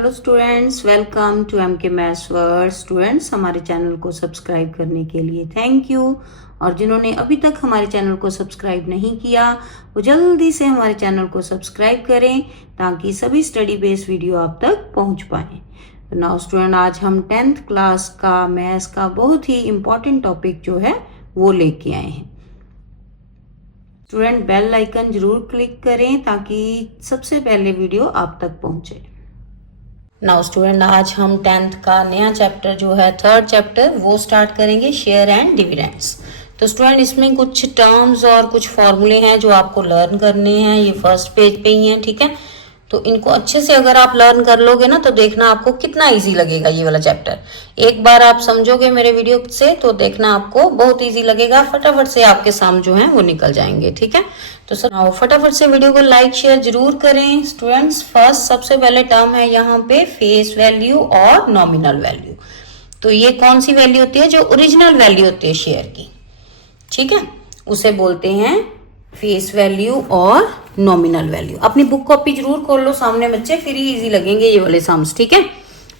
Hello students, welcome to M K maths world. Students, हमारे channel को subscribe करने के लिए थैंक यू। और जिन्होंने अभी तक हमारे चैनल को सब्सक्राइब नहीं किया वो जल्दी से हमारे चैनल को सब्सक्राइब करें ताकि सभी स्टडी बेस्ड वीडियो आप तक पहुंच पाए। तो नाउ स्टूडेंट, आज हम 10th क्लास का मैथ्स का बहुत ही इम्पोर्टेंट टॉपिक जो है वो लेके आए हैं। स्टूडेंट, बेल आइकन जरूर क्लिक करें ताकि सबसे पहले वीडियो आप तक पहुंचे। नाउ स्टूडेंट, आज हम 10th का नया चैप्टर जो है 3rd चैप्टर वो स्टार्ट करेंगे, शेयर एंड डिविडेंड्स। तो स्टूडेंट, इसमें कुछ टर्म्स और कुछ फॉर्मूले हैं जो आपको लर्न करने हैं। ये फर्स्ट पेज पे ही हैं, ठीक है। तो इनको अच्छे से अगर आप लर्न कर लोगे ना तो देखना आपको कितना इजी लगेगा ये वाला चैप्टर। एक बार आप समझोगे मेरे वीडियो से तो देखना आपको बहुत इजी लगेगा, फटाफट से आपके सामने जो है वो निकल जाएंगे, ठीक है। तो सर फटाफट से वीडियो को लाइक शेयर जरूर करें। स्टूडेंट्स, फर्स्ट सबसे पहले टर्म है यहाँ पे फेस वैल्यू और नॉमिनल वैल्यू। तो ये कौन सी वैल्यू होती है? जो ओरिजिनल वैल्यू होती है शेयर की, ठीक है, उसे बोलते हैं फेस वैल्यू और नॉमिनल वैल्यू। अपनी बुक कॉपी जरूर खोल लो सामने बच्चे, फिर ही इजी लगेंगे ये वाले सम्स, ठीक है।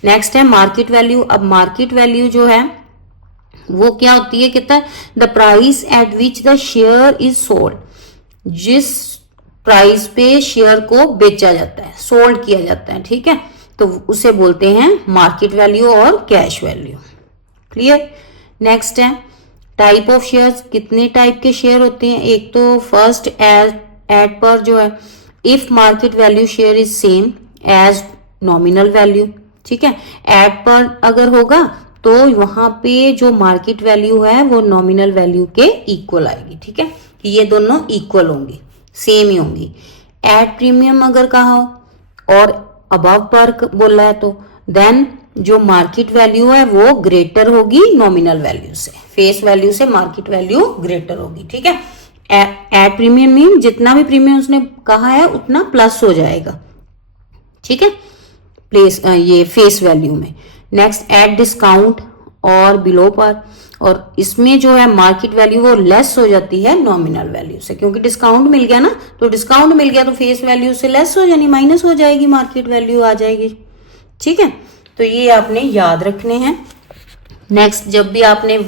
नेक्स्ट है मार्केट वैल्यू। अब मार्केट वैल्यू जो है वो क्या होती है? कहता है the price at which the share is sold. जिस प्राइस पे शेयर को बेचा जाता है, सोल्ड किया जाता है, ठीक है, तो उसे बोलते हैं मार्केट वैल्यू और कैश वैल्यू। क्लियर। नेक्स्ट है टाइप ऑफ शेयर्स। कितने टाइप के शेयर होते हैं? एक तो फर्स्ट एट पर जो है if market value share is same as nominal value, ठीक है। एट पर अगर होगा तो वहां पे जो मार्केट वैल्यू है वो नॉमिनल वैल्यू के इक्वल आएगी, ठीक है, कि ये दोनों इक्वल होंगी, सेम ही होंगी। एट प्रीमियम अगर कहा हो और अबव पर बोला है तो देन जो मार्केट वैल्यू है वो ग्रेटर होगी नॉमिनल वैल्यू से, फेस वैल्यू से मार्केट वैल्यू ग्रेटर होगी, ठीक है। एट प्रीमियम मीन जितना भी प्रीमियम उसने कहा है उतना प्लस हो जाएगा, ठीक है, प्लेस ये फेस वैल्यू में। नेक्स्ट एट डिस्काउंट और बिलो पर, और इसमें जो है मार्केट वैल्यू वो लेस हो जाती है नॉमिनल वैल्यू से, क्योंकि डिस्काउंट मिल गया ना, तो डिस्काउंट मिल गया तो फेस वैल्यू से लेस हो जानी, माइनस हो जाएगी, मार्केट वैल्यू आ जाएगी, ठीक है। तो ये आपने याद रखने हैं। नेक्स्ट, जब भी आपने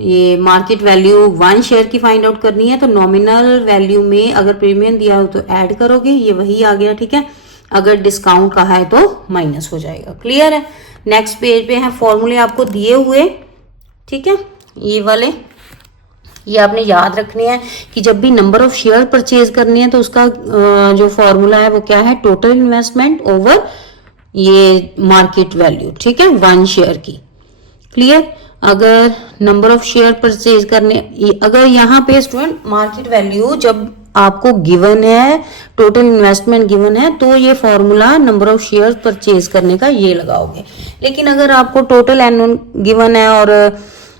ये मार्केट वैल्यू 1 शेयर की फाइंड आउट करनी है तो नॉमिनल वैल्यू में अगर प्रीमियम दिया हो तो ऐड करोगे, ये वही आ गया, ठीक है। अगर डिस्काउंट कहा है तो माइनस हो जाएगा। क्लियर है। नेक्स्ट पेज पे है फॉर्मूले आपको दिए हुए, ठीक है, ये वाले, ये आपने याद रखने हैं कि जब भी नंबर ऑफ शेयर परचेज करनी है तो उसका जो फॉर्मूला है वो क्या है? टोटल इन्वेस्टमेंट ओवर ये मार्केट वैल्यू, ठीक है, 1 शेयर की। क्लियर। अगर नंबर ऑफ शेयर परचेज करने, अगर यहाँ पे स्टूडेंट मार्केट वैल्यू जब आपको गिवन है, टोटल इन्वेस्टमेंट गिवन है, तो ये formula number of share purchase करने का ये लगाओगे। लेकिन अगर आपको टोटल एनुअल गिवन है और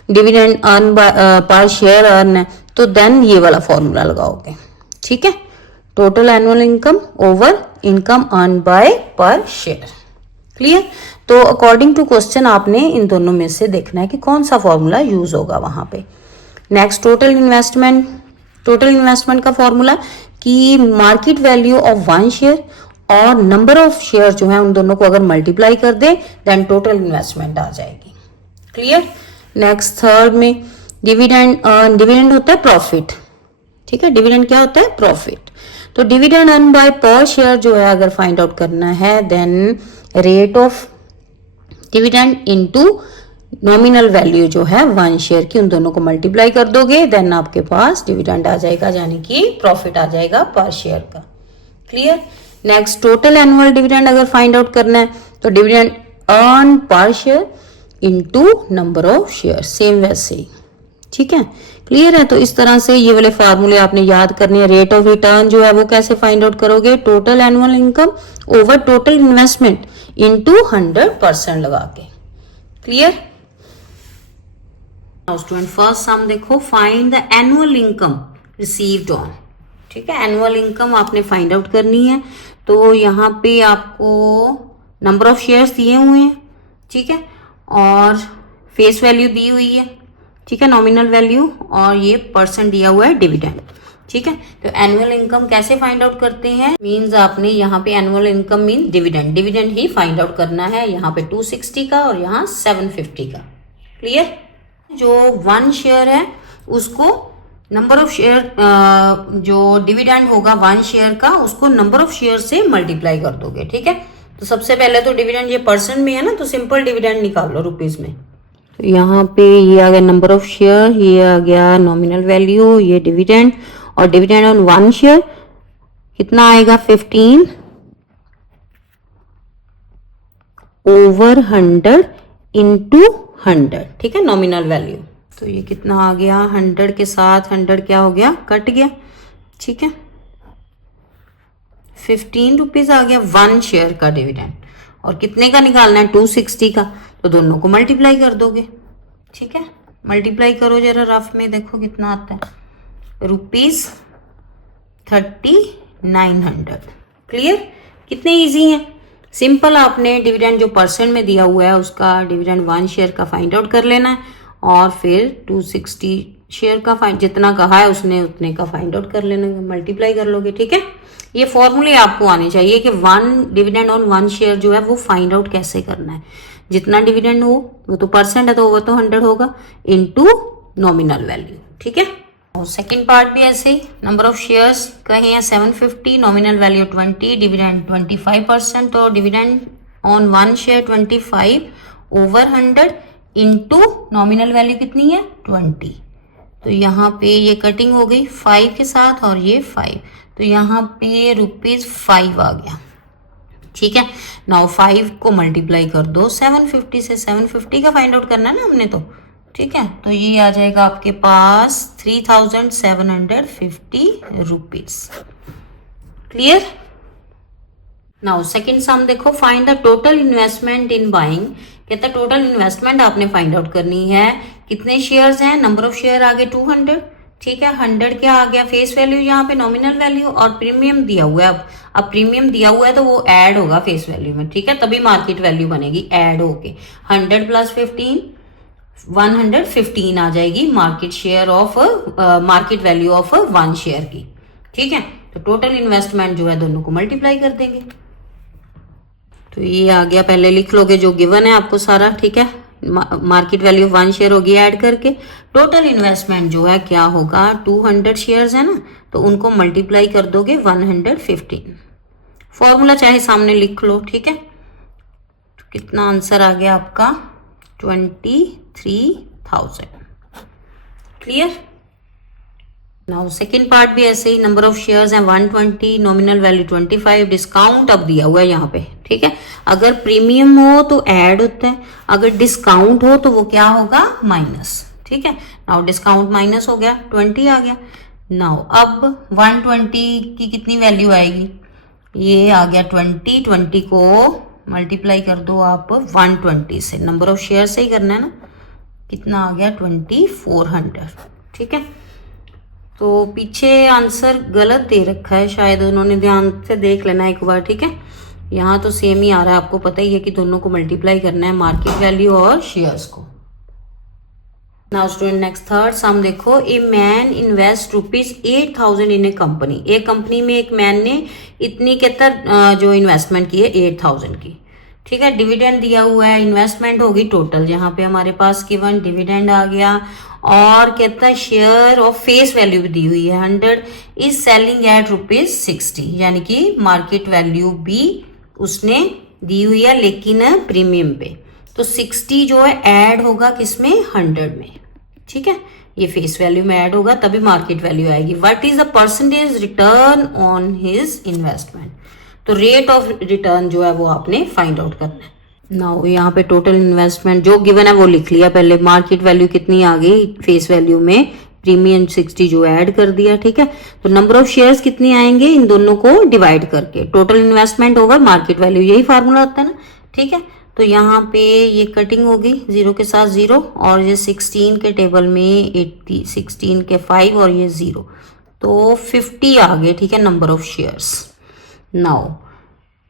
डिविडेंड अर्न पर शेयर अर्न है तो देन ये वाला फॉर्मूला लगाओगे, ठीक है, total annual income over income earn by per share. Clear. तो अकॉर्डिंग टू क्वेश्चन आपने इन दोनों में से देखना है कि कौन सा फॉर्मूला यूज होगा वहां पे। Next total investment. Total investment का फॉर्मूला कि मार्केट वैल्यू ऑफ 1 शेयर और नंबर ऑफ शेयर जो है उन दोनों को अगर मल्टीप्लाई कर दे देन टोटल इन्वेस्टमेंट आ जाएगी। क्लियर। नेक्स्ट थर्ड में डिविडेंड। डिविडेंड होता है प्रॉफिट, ठीक है, डिविडेंड क्या होता है? प्रॉफिट। तो dividend earn by per share जो है अगर फाइंड आउट करना है then rate of dividend into nominal value जो है 1 शेयर की, उन दोनों को मल्टीप्लाई कर दोगे देन आपके पास डिविडेंड आ जाएगा, यानी कि प्रॉफिट आ जाएगा पर शेयर का। Clear. Next total annual dividend अगर फाइंड आउट करना है तो डिविडेंड अर्न पर share into number of share, same वैसे ही, ठीक है। क्लियर है। तो इस तरह से ये वाले फार्मूले आपने याद करने हैं। रेट ऑफ रिटर्न जो है वो कैसे फाइंड आउट करोगे? Total annual income over total investment into 100% लगा के। क्लियर। नाउ स्टूडेंट, फर्स्ट सम देखो, find the annual income received on, ठीक है, एनुअल इनकम आपने फाइंड आउट करनी है। तो यहाँ पे आपको नंबर ऑफ शेयर्स दिए हुए हैं, ठीक है, और फेस वैल्यू दी हुई है, ठीक है, नॉमिनल वैल्यू, और ये परसेंट दिया हुआ है डिविडेंड। ठीक है। तो एनुअल इनकम कैसे फाइंड आउट करते हैं, मींस आपने यहाँ पे एनुअल इनकम मीन डिविडेंड ही फाइंड आउट करना है, यहाँ पे 260 का और यहाँ 750 का। क्लियर। जो 1 शेयर है उसको नंबर ऑफ शेयर, जो डिविडेंड होगा 1 शेयर का उसको नंबर ऑफ शेयर से मल्टीप्लाई कर दोगे। ठीक है। तो सबसे पहले तो डिविडेंड ये परसेंट में है ना, तो सिंपल डिविडेंड निकाल लो रुपीज में। तो यहाँ पे ये आ गया नंबर ऑफ शेयर, ये आ गया नॉमिनल वैल्यू, ये डिविडेंड, और डिविडेंड ऑन 1 शेयर कितना आएगा 15 ओवर 100 इंटू 100। ठीक है, नॉमिनल वैल्यू। तो ये कितना आ गया 100 के साथ 100 क्या हो गया, कट गया। ठीक है, 15 रुपीज आ गया 1 शेयर का डिविडेंड, और कितने का निकालना है 260 का, तो दोनों को मल्टीप्लाई कर दोगे। ठीक है, मल्टीप्लाई करो जरा रफ में, देखो कितना आता है, ₹3900। क्लियर। कितने इजी है, सिंपल। आपने डिविडेंड जो परसेंट में दिया हुआ है उसका डिविडेंड 1 शेयर का फाइंड आउट कर लेना है, और फिर 260 शेयर का जितना कहा है उसने उतने का फाइंड आउट कर लेना, मल्टीप्लाई कर लोगे। ठीक है, ये फॉर्मूले आपको आने चाहिए कि 1 डिविडेंड ऑन 1 शेयर जो है वो फाइंड आउट कैसे करना है। जितना डिविडेंड हो वो तो परसेंट है तो वो तो 100 होगा इनटू नॉमिनल वैल्यू। ठीक है, और सेकंड पार्ट भी ऐसे ही, नंबर ऑफ शेयर्स कहे हैं 750, नॉमिनल वैल्यू 20, डिविडेंड 25%, और dividend on 1 share 25 over 100 into nominal value कितनी है 20। तो यहाँ पे ये कटिंग हो गई 5 के साथ और ये 5, तो यहाँ पे ₹5 आ गया। ठीक है, नाउ 5 को मल्टीप्लाई कर दो 750 से, 750 का फाइंड आउट करना है ना हमने तो। ठीक है, तो ये आ जाएगा आपके पास 3750 rupees. Clear. Now second sum देखो, find the total investment in buying. कहता है टोटल इन्वेस्टमेंट आपने फाइंड आउट करनी है। कितने शेयर्स हैं, नंबर ऑफ शेयर आ गए 200। ठीक है, 100 क्या आ गया फेस वैल्यू, यहाँ पे नॉमिनल वैल्यू, और प्रीमियम दिया हुआ है। अब प्रीमियम दिया हुआ है तो वो ऐड होगा फेस वैल्यू में। ठीक है, तभी मार्केट वैल्यू बनेगी ऐड होके। 100 प्लस 15 115 आ जाएगी market share of market value of 1 share की। ठीक है, तो टोटल इन्वेस्टमेंट जो है दोनों को मल्टीप्लाई कर देंगे। तो ये आ गया, पहले लिख लोगे जो गिवन है आपको सारा। ठीक है, मार्केट वैल्यू ऑफ 1 शेयर होगी ऐड करके। टोटल इन्वेस्टमेंट जो है क्या होगा, 200 शेयर्स है ना, तो उनको मल्टीप्लाई कर दोगे 115। फॉर्मूला चाहे सामने लिख लो। ठीक है, तो कितना आंसर आ गया आपका 23,000। क्लियर। नाउ सेकेंड पार्ट भी ऐसे ही, नंबर ऑफ शेयर्स हैं 120, नॉमिनल वैल्यू 25, डिस्काउंट अब दिया हुआ है यहाँ पे। ठीक है, अगर प्रीमियम हो तो ऐड होता है, अगर डिस्काउंट हो तो वो क्या होगा माइनस। ठीक है, नाउ डिस्काउंट माइनस हो गया 20 आ गया। नाउ अब 120 की कितनी वैल्यू आएगी, ये आ गया 20 को मल्टीप्लाई कर दो आप 120 से, नंबर ऑफ शेयर से ही करना है ना, कितना आ गया 2400। ठीक है, तो पीछे आंसर गलत दे रखा है शायद, उन्होंने ध्यान से देख लेना एक बार। ठीक है, यहाँ तो सेम ही आ रहा है, आपको पता ही है कि दोनों को मल्टीप्लाई करना है, मार्केट वैल्यू और शेयर्स को। Now student next third sum देखो, a man invest ₹8,000 in a company. एक कंपनी में एक मैन ने इतनी कहता जो इन्वेस्टमेंट की है 8,000 की। ठीक है, डिविडेंड दिया हुआ है, इन्वेस्टमेंट होगी टोटल, यहाँ पे हमारे पास गिवन डिविडेंड आ गया, और कहता है शेयर ऑफ फेस वैल्यू भी दी हुई है 100 इज सेलिंग एट ₹60, यानी कि मार्केट वैल्यू भी उसने दी हुई है लेकिन प्रीमियम पे। तो 60 जो है ऐड होगा किसमें 100 में। ठीक है, ये फेस वैल्यू में ऐड होगा तभी मार्केट वैल्यू आएगी। What is the percentage return on his investment, तो रेट ऑफ रिटर्न जो है वो आपने फाइंड आउट करना है। नाउ यहाँ पे टोटल इन्वेस्टमेंट जो गिवन है वो लिख लिया पहले, मार्केट वैल्यू कितनी आ गई फेस वैल्यू में, प्रीमियम 60 जो ऐड कर दिया। ठीक है, तो नंबर ऑफ शेयर्स कितनी आएंगे इन दोनों को डिवाइड करके, total investment over market value, यही फार्मूला होता है ना। ठीक है, तो यहाँ पे ये कटिंग हो गई 0 के साथ 0, और ये 16 के टेबल में 16 के 5 और ये 0, तो 50 आ गए। ठीक है, number of shares. Now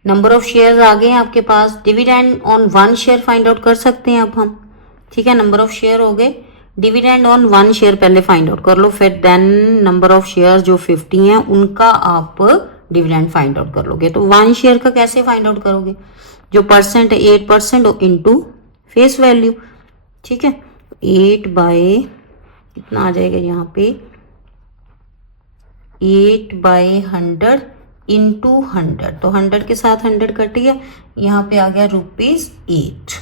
number of shares आ गए आपके पास, dividend on 1 share find out कर सकते हैं अब हम। ठीक है, नंबर ऑफ शेयर हो गए, डिविडेंड ऑन 1 शेयर पहले फाइंड आउट कर लो, फिर देन नंबर ऑफ शेयर जो 50 हैं उनका आप डिविडेंड फाइंड आउट कर लोगे। तो 1 शेयर का कैसे फाइंड आउट करोगे, जो परसेंट है 8% इंटू फेस वैल्यू, ठीक है। 8 बाय कितना आ जाएगा यहाँ पे, 8/100 इंटू 100, तो 100 के साथ 100 कट गया, यहाँ पे आ गया ₹8,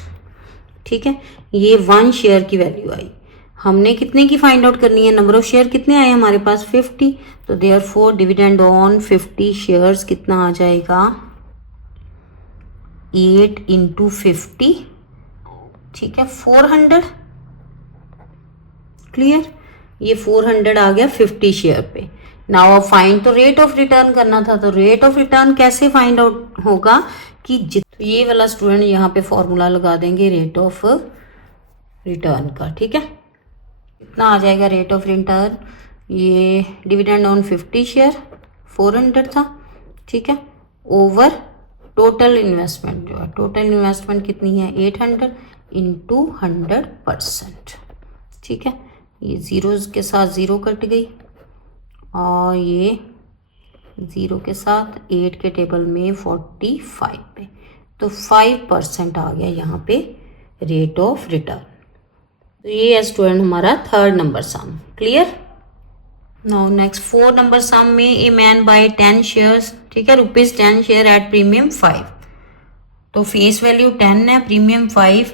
ठीक है। ये 1 शेयर की वैल्यू आई। हमने कितने की फाइंड आउट करनी है, नंबर ऑफ शेयर कितने आए हमारे पास 50, तो देयरफॉर डिविडेंड ऑन 50 शेयर्स कितना आ जाएगा 8 इंटू 50, ठीक है, 400। क्लियर, ये 400 आ गया 50 शेयर पे। नाउ फाइंड, तो रेट ऑफ रिटर्न करना था, तो रेट ऑफ रिटर्न कैसे फाइंड आउट होगा कि तो ये वाला स्टूडेंट यहाँ पे फॉर्मूला लगा देंगे रेट ऑफ रिटर्न का, ठीक है। कितना आ जाएगा रेट ऑफ रिटर्न, ये डिविडेंड ऑन 50 शेयर 400 था, ठीक है, ओवर टोटल इन्वेस्टमेंट जो है, टोटल इन्वेस्टमेंट कितनी है 800 इंटू 100%, ठीक है। ये जीरोज के साथ ज़ीरो कट गई और ये 0 के साथ 8 के टेबल में 45 पे, तो 5% आ गया यहाँ पे रेट ऑफ रिटर्न। तो ये है स्टूडेंट हमारा 3rd नंबर सम। क्लियर। नाउ नेक्स्ट 4 नंबर सम में ए मैन बाय 10 शेयर्स, ठीक है, ₹10 शेयर एट प्रीमियम 5, तो फेस वैल्यू 10 है, प्रीमियम 5,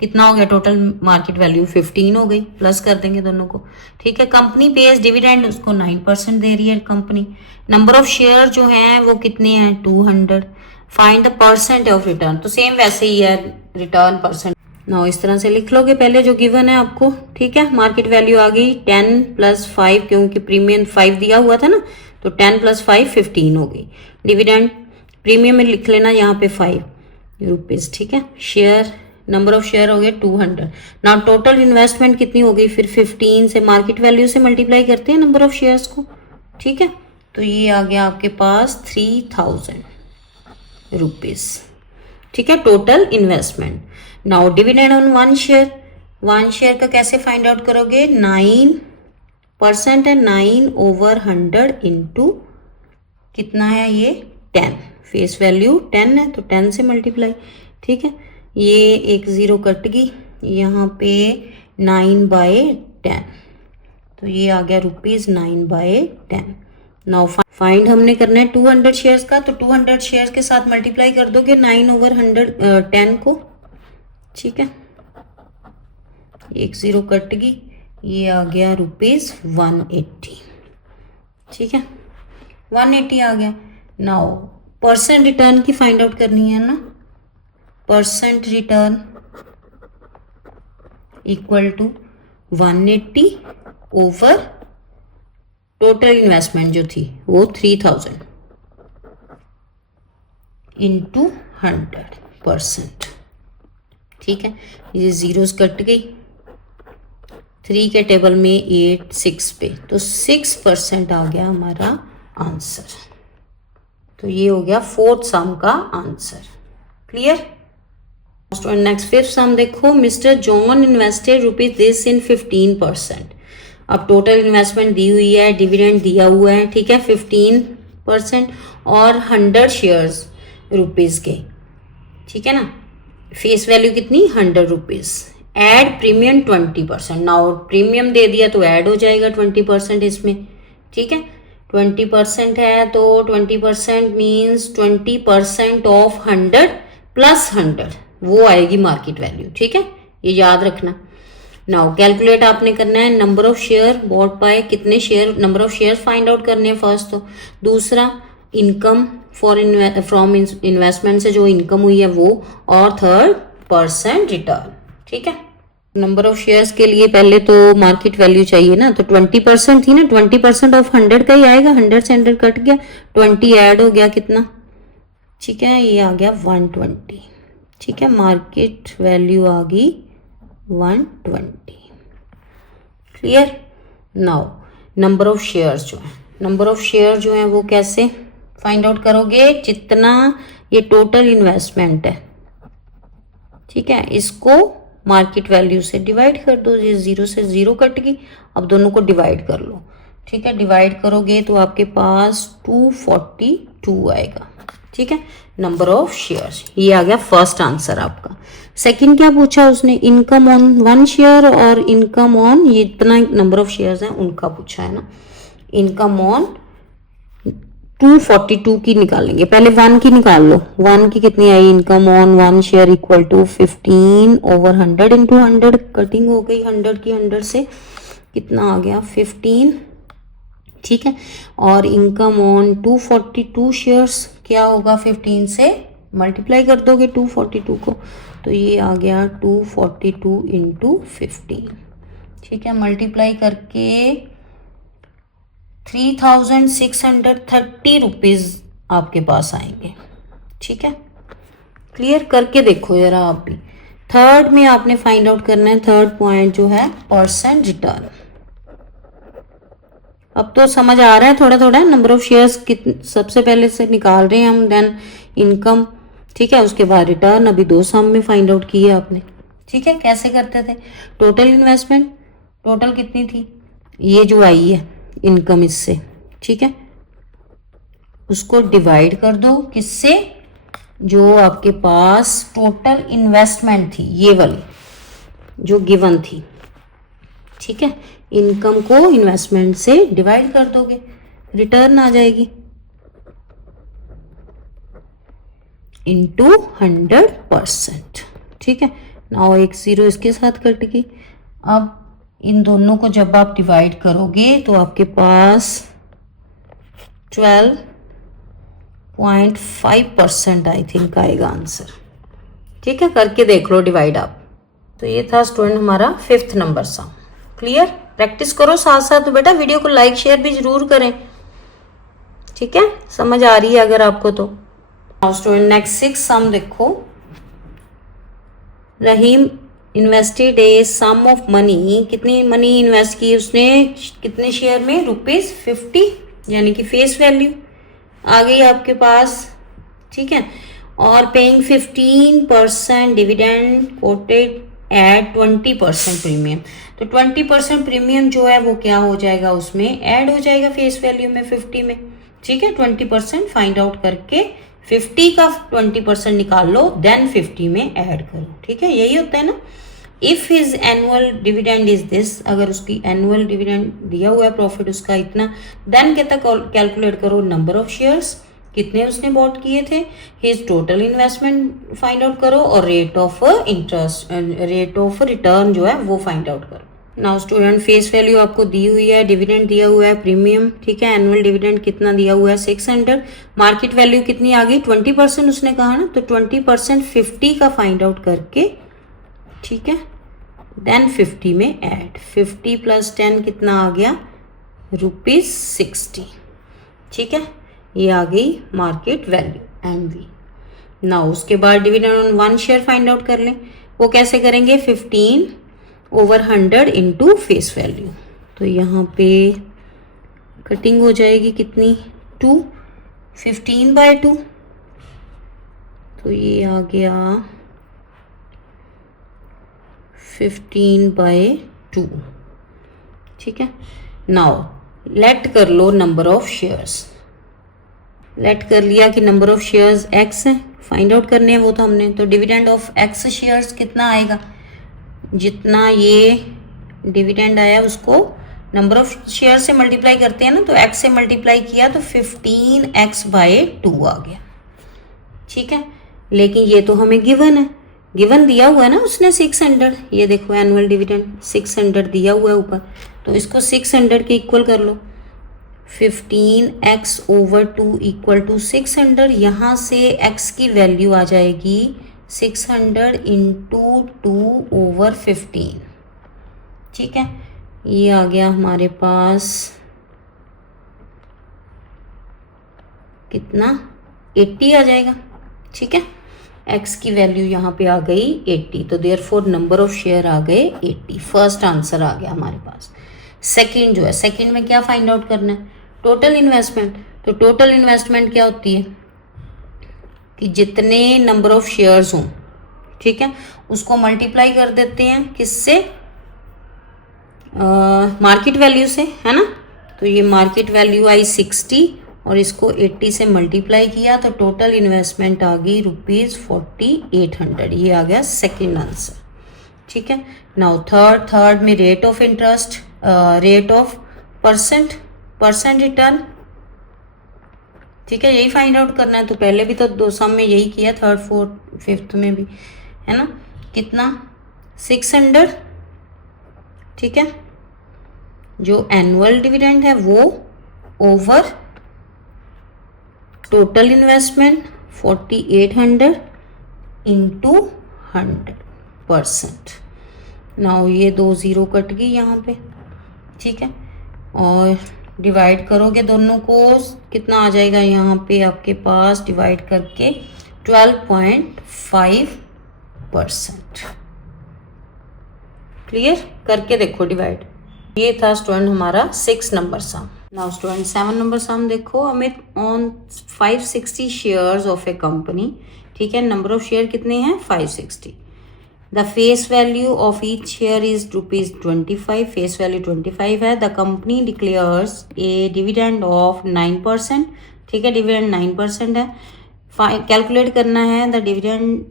कितना हो गया, टोटल मार्केट वैल्यू 15 हो गई, प्लस कर देंगे दोनों को, ठीक है। कंपनी पेज डिविडेंड, उसको 9% दे रही है कंपनी। नंबर ऑफ शेयर जो है वो कितने हैं 200। Find the percent of return, तो सेम वैसे ही है रिटर्न परसेंट। ना इस तरह से लिख लोगे पहले जो गिवन है आपको, ठीक है। मार्केट वैल्यू आ गई 10 + 5, क्योंकि प्रीमियम 5 दिया हुआ था ना, तो 10 + 5 15 हो गई। डिविडेंड प्रीमियम में लिख लेना यहाँ पे ₹5, ठीक है। शेयर, नंबर ऑफ शेयर हो गए 200। ना टोटल इन्वेस्टमेंट कितनी हो गई, फिर 15 से मार्केट वैल्यू से मल्टीप्लाई करते हैं नंबर ऑफ शेयर्स को, ठीक है। तो ये आ गया आपके पास ₹3000, ठीक है, total investment. Now dividend on 1 share, 1 share का कैसे फाइंड आउट करोगे, 9% है, 9/100 इंटू कितना है ये 10, फेस वैल्यू 10 है तो 10 से मल्टीप्लाई, ठीक है। ये एक 0 कट गई, यहाँ पे 9/10, तो ये आ गया ₹9/10। नाउ फाइंड हमने करना है 200 शेयर्स का, तो 200 शेयर्स के साथ मल्टीप्लाई कर दोगे 9/10 को, ठीक है। एक 0 कट गई, ये आ गया ₹180, ठीक है, 180 आ गया। नाउ परसेंट रिटर्न की फाइंड आउट करनी है ना, percent return equal to 180 over total investment जो थी वो 3000 इंटू 100%, ठीक है। ये जीरोस कट गई, 3 के टेबल में 8 6 पे, तो 6% आ गया हमारा आंसर। तो ये हो गया 4th सम का आंसर। क्लियर। नेक्स्ट 5th सम देखो, मिस्टर जॉन इन्वेस्टेड ₹this इन 15%। अब टोटल इन्वेस्टमेंट दी हुई है, डिविडेंड दिया हुआ है, ठीक है, 15% और 100 शेयर्स ₹, के, ठीक है ना। फेस वैल्यू कितनी ₹100। Add premium 20%। नाउ प्रीमियम दे दिया तो ऐड हो जाएगा 20% इसमें, ठीक है। 20% है तो 20% मीन्स 20% ऑफ 100 + 100 वो आएगी मार्केट वैल्यू, ठीक है, ये याद रखना। नाउ कैलकुलेट आपने करना है number of share bought by, कितने share, number of share find out करने हैं फर्स्ट, तो दूसरा इनकम फ्रॉम इन्वेस्टमेंट से जो इनकम हुई है वो, और 3rd परसेंट रिटर्न, ठीक है। नंबर ऑफ शेयर्स के लिए पहले तो मार्केट वैल्यू चाहिए ना, तो 20% थी ना, 20% ऑफ 100 का ही आएगा, 100 से 100 कट गया, 20 ऐड हो गया कितना, ठीक है, ये आ गया 120, ठीक है। मार्केट वैल्यू आ गई 120। Clear. Now number of shares जो है, नंबर ऑफ शेयर जो है वो कैसे फाइंड आउट करोगे, जितना ये टोटल इन्वेस्टमेंट है, ठीक है, इसको मार्केट वैल्यू से डिवाइड कर दो, ये 0 से 0 कट गई। अब दोनों को डिवाइड कर लो, ठीक है। डिवाइड करोगे तो आपके पास 242 आएगा, ठीक है, नंबर ऑफ शेयर्स। ये आ गया फर्स्ट आंसर आपका। सेकंड क्या पूछा उसने, इनकम ऑन 1 शेयर और इनकम ऑन ये इतना नंबर ऑफ शेयर्स हैं उनका पूछा है ना। इनकम ऑन 242 की निकालेंगे, पहले 1 की निकाल लो। 1 की कितनी आई, income on 1 share equal to 15 over 100 into 100, cutting हो गई 100 की 100 से, कितना आ गया 15, ठीक है। और इनकम ऑन 242 शेयर्स क्या होगा, 15 से मल्टीप्लाई कर दोगे 242 को, तो ये आ गया 242 इंटू 15, ठीक है। मल्टीप्लाई करके 3630 रुपीज़ आपके पास आएंगे, ठीक है। क्लियर करके देखो जरा आप भी। थर्ड में आपने फाइंड आउट करना है, थर्ड पॉइंट जो है परसेंट रिटर्न। अब तो समझ आ रहा है थोड़ा थोड़ा, नंबर ऑफ शेयर्स कितने सबसे पहले से निकाल रहे हैं हम, देन इनकम, ठीक है, उसके बाद रिटर्न। अभी 2 सम में फाइंड आउट किए आपने, ठीक है। कैसे करते थे, टोटल इन्वेस्टमेंट, टोटल कितनी थी, ये जो आई है इनकम इससे, ठीक है, उसको डिवाइड कर दो किससे, जो आपके पास टोटल इन्वेस्टमेंट थी, ये वाली जो गिवन थी, ठीक है। इनकम को इन्वेस्टमेंट से डिवाइड कर दोगे, रिटर्न आ जाएगी इंटू 100%, ठीक है। नाउ एक 0 इसके साथ कट गई। अब इन दोनों को जब आप डिवाइड करोगे तो आपके पास 12.5% आई थिंक आएगा आंसर, ठीक है। करके देख लो डिवाइड आप। तो ये था स्टूडेंट हमारा 5th नंबर सम। क्लियर, प्रैक्टिस करो साथ साथ। तो बेटा वीडियो को लाइक शेयर भी जरूर करें, ठीक है, समझ आ रही है अगर आपको तो। स्टूडेंट नेक्स्ट 6 सम देखो। Rahim invested a sum of money, कितनी मनी इन्वेस्ट की उसने, कितने शेयर में, ₹50, यानी कि फेस वैल्यू आ गई आपके पास, ठीक है। और paying 15% dividend quoted at 20% premium, तो 20% प्रीमियम जो है वो क्या हो जाएगा, उसमें ऐड हो जाएगा फेस वैल्यू में 50 में, ठीक है। 20% फाइंड आउट करके 50 का 20% निकाल लो, देन 50 में ऐड करो, ठीक है। यही होता है ना। If his annual dividend is this, अगर उसकी एनुअल डिविडेंड दिया हुआ है प्रॉफिट उसका इतना, देन कहता कैलकुलेट करो नंबर ऑफ शेयर्स, कितने उसने बॉट किए थे, his total investment find out करो, और rate of interest, rate of return जो है वो फाइंड आउट करो। नाउ स्टूडेंट फेस वैल्यू आपको दी हुई है, डिविडेंड दिया हुआ है प्रीमियम, ठीक है। एनुअल डिविडेंड कितना दिया हुआ है 600, मार्केट वैल्यू कितनी आ गई 20% उसने कहा ना, तो 20% 50 का फाइंड आउट करके, ठीक है, देन 50 में ऐड, 50 + 10 कितना आ गया ₹60, ठीक है। ये आ गई मार्केट वैल्यू MV। नाउ उसके बाद dividend on 1 share find out कर लें। वो कैसे करेंगे, 15 ओवर 100 इंटू फेस वैल्यू, तो यहाँ पे कटिंग हो जाएगी कितनी 2, 15/2, तो ये आ गया 15/2, ठीक है। नाउ लेट कर लो नंबर ऑफ शेयर्स, लेट कर लिया कि नंबर ऑफ शेयर्स x है, फाइंड आउट करने हैं वो तो हमने, तो डिविडेंड ऑफ x शेयर्स कितना आएगा, जितना ये डिविडेंड आया उसको नंबर ऑफ शेयर से मल्टीप्लाई करते हैं ना, तो x से मल्टीप्लाई किया तो 15x/2 आ गया, ठीक है। लेकिन ये तो हमें गिवन है, गिवन दिया हुआ है ना उसने 600, ये देखो एनुअल डिविडेंड 600 दिया हुआ है ऊपर, तो इसको 600 के इक्वल कर लो, 15x/2 इक्वल टू 600, यहाँ से x की वैल्यू आ जाएगी 600 इंटू 2/15, ठीक है। ये आ गया हमारे पास कितना 80 आ जाएगा, ठीक है। x की वैल्यू यहाँ पे आ गई 80, तो देयरफॉर नंबर ऑफ शेयर आ गए 80। फर्स्ट आंसर आ गया हमारे पास। सेकंड जो है, सेकंड में क्या फाइंड आउट करना है, टोटल इन्वेस्टमेंट। तो टोटल इन्वेस्टमेंट क्या होती है कि जितने नंबर ऑफ शेयर्स हों, ठीक है, उसको मल्टीप्लाई कर देते हैं किससे, मार्केट वैल्यू से, है ना। तो ये मार्केट वैल्यू आई 60 और इसको 80 से मल्टीप्लाई किया तो टोटल इन्वेस्टमेंट आ गई ₹4800। ये आ गया सेकेंड आंसर, ठीक है। नाउ थर्ड में rate of interest, rate of percent return, ठीक है, यही फाइंड आउट करना है। तो पहले भी तो दो सम में यही किया, थर्ड फोर्थ फिफ्थ में भी, है ना। कितना, 600, ठीक है। जो एनुअल डिविडेंड है वो over total investment 4800 into 100%। Now ये 2 0 कट गई यहाँ पे, ठीक है, और डिवाइड करोगे दोनों को, कितना आ जाएगा यहाँ पे आपके पास, डिवाइड करके 12.5%। क्लियर, करके देखो डिवाइड। ये था स्टूडेंट हमारा 6 नंबर सम। नाउ स्टूडेंट 7 नंबर सम देखो, Amit on 560 shares of A company, ठीक है, नंबर ऑफ शेयर कितने हैं 560। The face value of each share is ₹25, face value 25 है। The company declares A dividend of 9%, ठीक है, डिविडेंड 9% है। कैलकुलेट करना है the dividend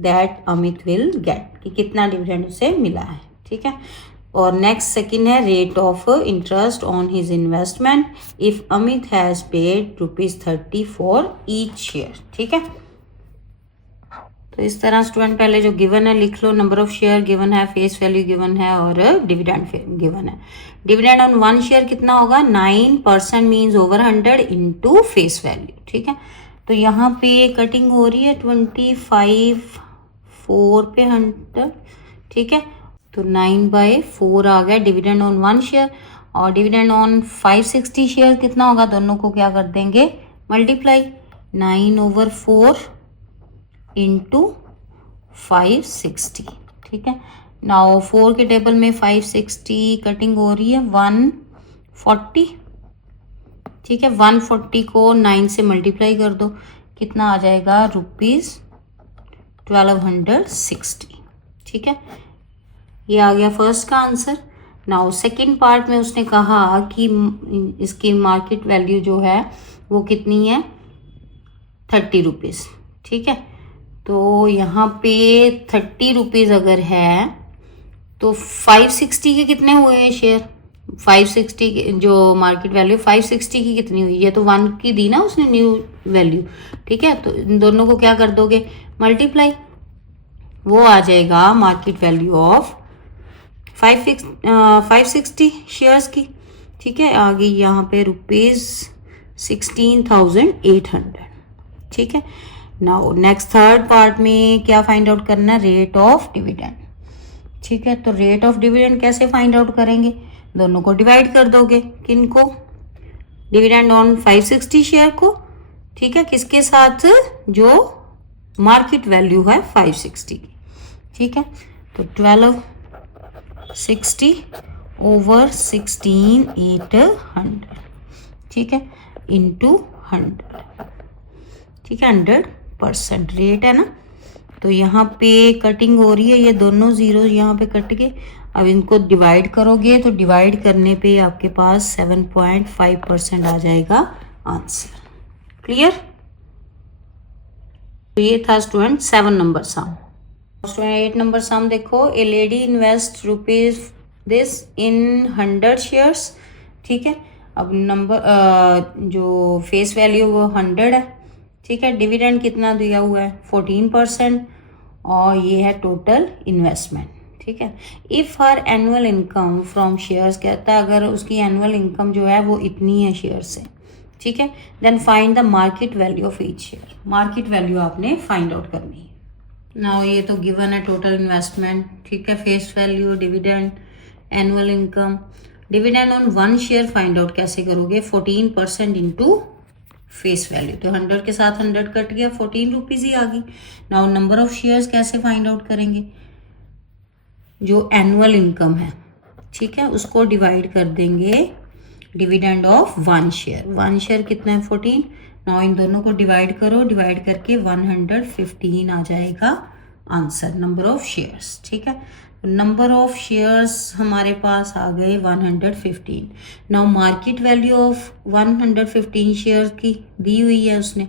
that Amit will get, कि कितना डिविडेंड उसे मिला है, ठीक है। और नेक्स्ट सेकंड है rate of interest on his investment if Amit has paid ₹30 for each share, ठीक है। तो इस तरह स्टूडेंट पहले जो गिवन है लिख लो, नंबर ऑफ शेयर गिवन है, फेस वैल्यू गिवन है और डिविडेंड गिवन है। डिविडेंड ऑन 1 शेयर कितना होगा, 9% means over 100 into face value, ठीक है। तो यहाँ पे कटिंग हो रही है 25 4 पे 100, ठीक है। तो 9/4 आ गया डिविडेंड ऑन 1 शेयर, और डिविडेंड ऑन 560 शेयर कितना होगा, दोनों को क्या कर देंगे मल्टीप्लाई, 9/4 इंटू 560, ठीक है। नाउ 4 के टेबल में 560 कटिंग हो रही है 140, ठीक है। 140 को 9 से मल्टीप्लाई कर दो, कितना आ जाएगा ₹1260, ठीक है। ये आ गया फर्स्ट का आंसर। नाउ सेकंड पार्ट में उसने कहा कि इसकी मार्केट वैल्यू जो है वो कितनी है ₹30, ठीक है। तो यहाँ पे ₹30 अगर है तो 560 के कितने हुए हैं शेयर, 560 के जो मार्केट वैल्यू 560 की कितनी हुई, ये तो 1 की दी ना उसने न्यू वैल्यू, ठीक है। तो इन दोनों को क्या कर दोगे मल्टीप्लाई, वो आ जाएगा मार्केट वैल्यू ऑफ 560 शेयर्स की, ठीक है। आ गई यहाँ पे ₹16,800, ठीक है। नाउ नेक्स्ट थर्ड पार्ट में क्या फाइंड आउट करना, रेट ऑफ डिविडेंड, ठीक है। तो रेट ऑफ डिविडेंड कैसे फाइंड आउट करेंगे, दोनों को डिवाइड कर दोगे, किनको, डिविडेंड ऑन 560 शेयर को, ठीक है, किसके साथ, जो मार्केट वैल्यू है 560 की, ठीक है। तो 1260 ओवर 16,800, ठीक है, इंटू 100, ठीक है, 100% रेट है ना। तो यहाँ पे कटिंग हो रही है, ये दोनों जीरो यहाँ पे कट गए। अब इनको डिवाइड करोगे तो डिवाइड करने पे आपके पास 7.5% आ जाएगा आंसर। क्लियर। तो ये था student 7 number sum. Student 8 number sum देखो, ए lady invest ₹this in 100 shares, ठीक है। अब नंबर जो फेस वैल्यू वो 100 है, ठीक है। डिविडेंड कितना दिया हुआ है 14%, और ये है टोटल इन्वेस्टमेंट, ठीक है। If her annual income from shares, कहता है अगर उसकी एनुअल इनकम जो है वो इतनी है शेयर से, ठीक है, then find the market value of each share. Market value आपने फाइंड आउट करनी है। नाउ ये तो गिवन है टोटल इन्वेस्टमेंट, ठीक है, face value, dividend, annual income. Dividend on 1 share find out कैसे करोगे, 14% इंटू फेस वैल्यू, तो 100 के साथ 100 कट गया, ₹14 ही आ गई। नाउ नंबर ऑफ शेयर्स कैसे फाइंड आउट करेंगे, जो एनुअल इनकम है, ठीक है, उसको डिवाइड कर देंगे डिविडेंड ऑफ 1 शेयर। 1 शेयर कितना है 14। नाउ इन दोनों को डिवाइड करो, डिवाइड करके 115 आ जाएगा आंसर नंबर ऑफ शेयर्स। ठीक है, नंबर ऑफ शेयर्स हमारे पास आ गए 115। Now market value of 115 share की दी हुई है, उसने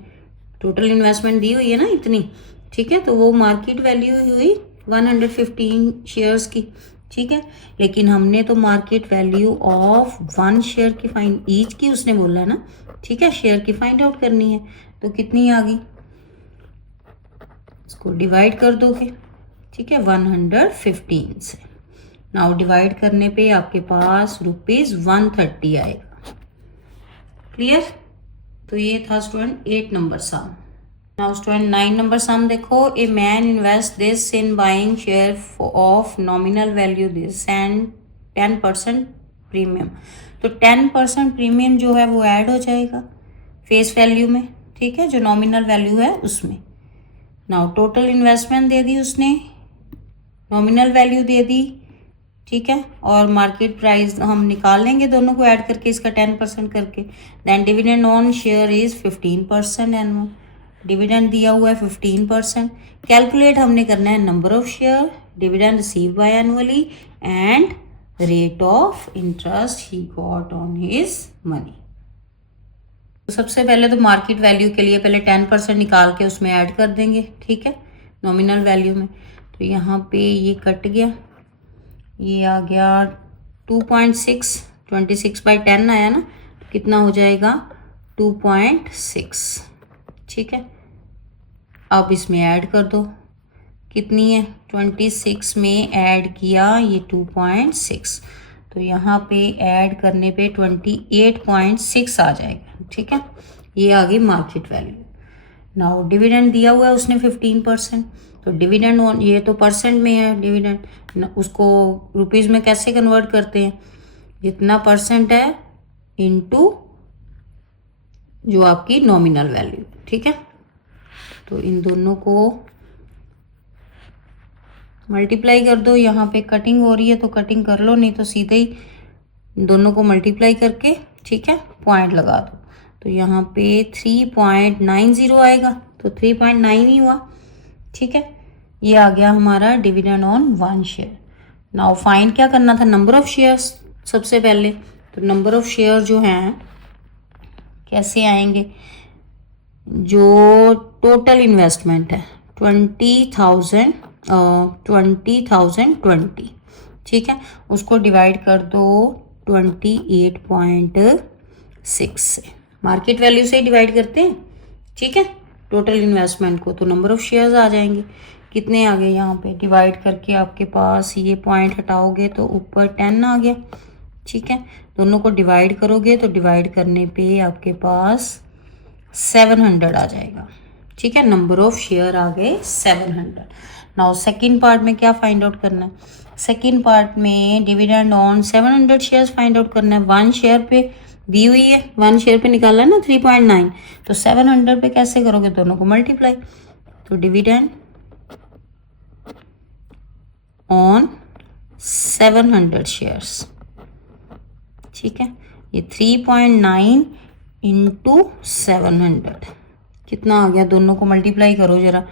टोटल इन्वेस्टमेंट दी हुई है ना इतनी। ठीक है, तो वो मार्केट वैल्यू हुई 115 शेयर्स की। ठीक है, लेकिन हमने तो मार्केट वैल्यू ऑफ 1 शेयर की फाइंड ईच की उसने बोला है ना। ठीक है, शेयर की फाइंड आउट करनी है, तो कितनी आ गई, इसको डिवाइड कर दोगे। ठीक है, 115 से। नाउ डिवाइड करने पे आपके पास ₹130 आएगा। क्लियर? तो ये था स्टूडेंट 8 नंबर सम। नाउ स्टूडेंट 9 नंबर सम देखो, a man invest this in buying share of nominal value this and 10% premium. तो 10% प्रीमियम जो है वो ऐड हो जाएगा फेस वैल्यू में। ठीक है, जो नॉमिनल वैल्यू है उसमें। नाउ टोटल इन्वेस्टमेंट दे दी उसने, नॉमिनल वैल्यू दे दी। ठीक है, और मार्केट प्राइस हम निकाल लेंगे दोनों को ऐड करके, इसका 10% करके। Then dividend on share is 15% annual, dividend दिया हुआ है 15%। कैलकुलेट हमने करना है number of share, dividend receive by annually and rate of interest he got on his money. तो सबसे पहले तो मार्केट वैल्यू के लिए पहले 10% निकाल के उसमें ऐड कर देंगे। ठीक है, नॉमिनल वैल्यू में। तो यहाँ पे ये कट गया, ये आ गया 2.6, 26/10 आया ना, तो कितना हो जाएगा 2.6। ठीक है, अब इसमें ऐड कर दो, कितनी है 26 में ऐड किया ये 2.6, तो यहाँ पे ऐड करने पे 28.6 आ जाएगा। ठीक है, ये आ गई मार्केट वैल्यू। नाउ डिविडेंड दिया हुआ है उसने 15%, तो डिविडेंड ये तो परसेंट में है डिविडेंड, उसको रुपीस में कैसे कन्वर्ट करते हैं, जितना परसेंट है इनटू जो आपकी नॉमिनल वैल्यू। ठीक है, तो इन दोनों को मल्टीप्लाई कर दो। यहाँ पे कटिंग हो रही है तो कटिंग कर लो, नहीं तो सीधे ही दोनों को मल्टीप्लाई करके, ठीक है, पॉइंट लगा दो। तो यहाँ पे 3.90 आएगा, तो 3.9 ही हुआ। ठीक है, ये आ गया हमारा dividend on 1 share. Now find क्या करना था, नंबर ऑफ शेयर्स सबसे पहले। तो नंबर ऑफ शेयर जो हैं कैसे आएंगे, जो टोटल इन्वेस्टमेंट है 20,020, ठीक है, उसको डिवाइड कर दो 28.6 से। मार्केट वैल्यू से ही डिवाइड करते हैं। ठीक है, टोटल इन्वेस्टमेंट को, तो नंबर ऑफ शेयर्स आ जाएंगे। कितने आ गए यहाँ पे, डिवाइड करके आपके पास ये पॉइंट हटाओगे तो ऊपर 10 आ गया। ठीक है, दोनों को डिवाइड करोगे तो डिवाइड करने पे आपके पास 700 आ जाएगा। ठीक है, नंबर ऑफ शेयर आ गए 700। नाउ सेकंड पार्ट में क्या फाइंड आउट करना है, सेकंड पार्ट में dividend on 700 shares find out करना है। 1 शेयर पे दी हुई है, 1 शेयर पे निकाला है ना 3.9, तो 700 पे कैसे करोगे, दोनों को मल्टीप्लाई। तो डिविडेंड ऑन 700 शेयर्स, ठीक है, ये 3.9 इंटू 700 कितना आ गया, दोनों को मल्टीप्लाई करो जरा,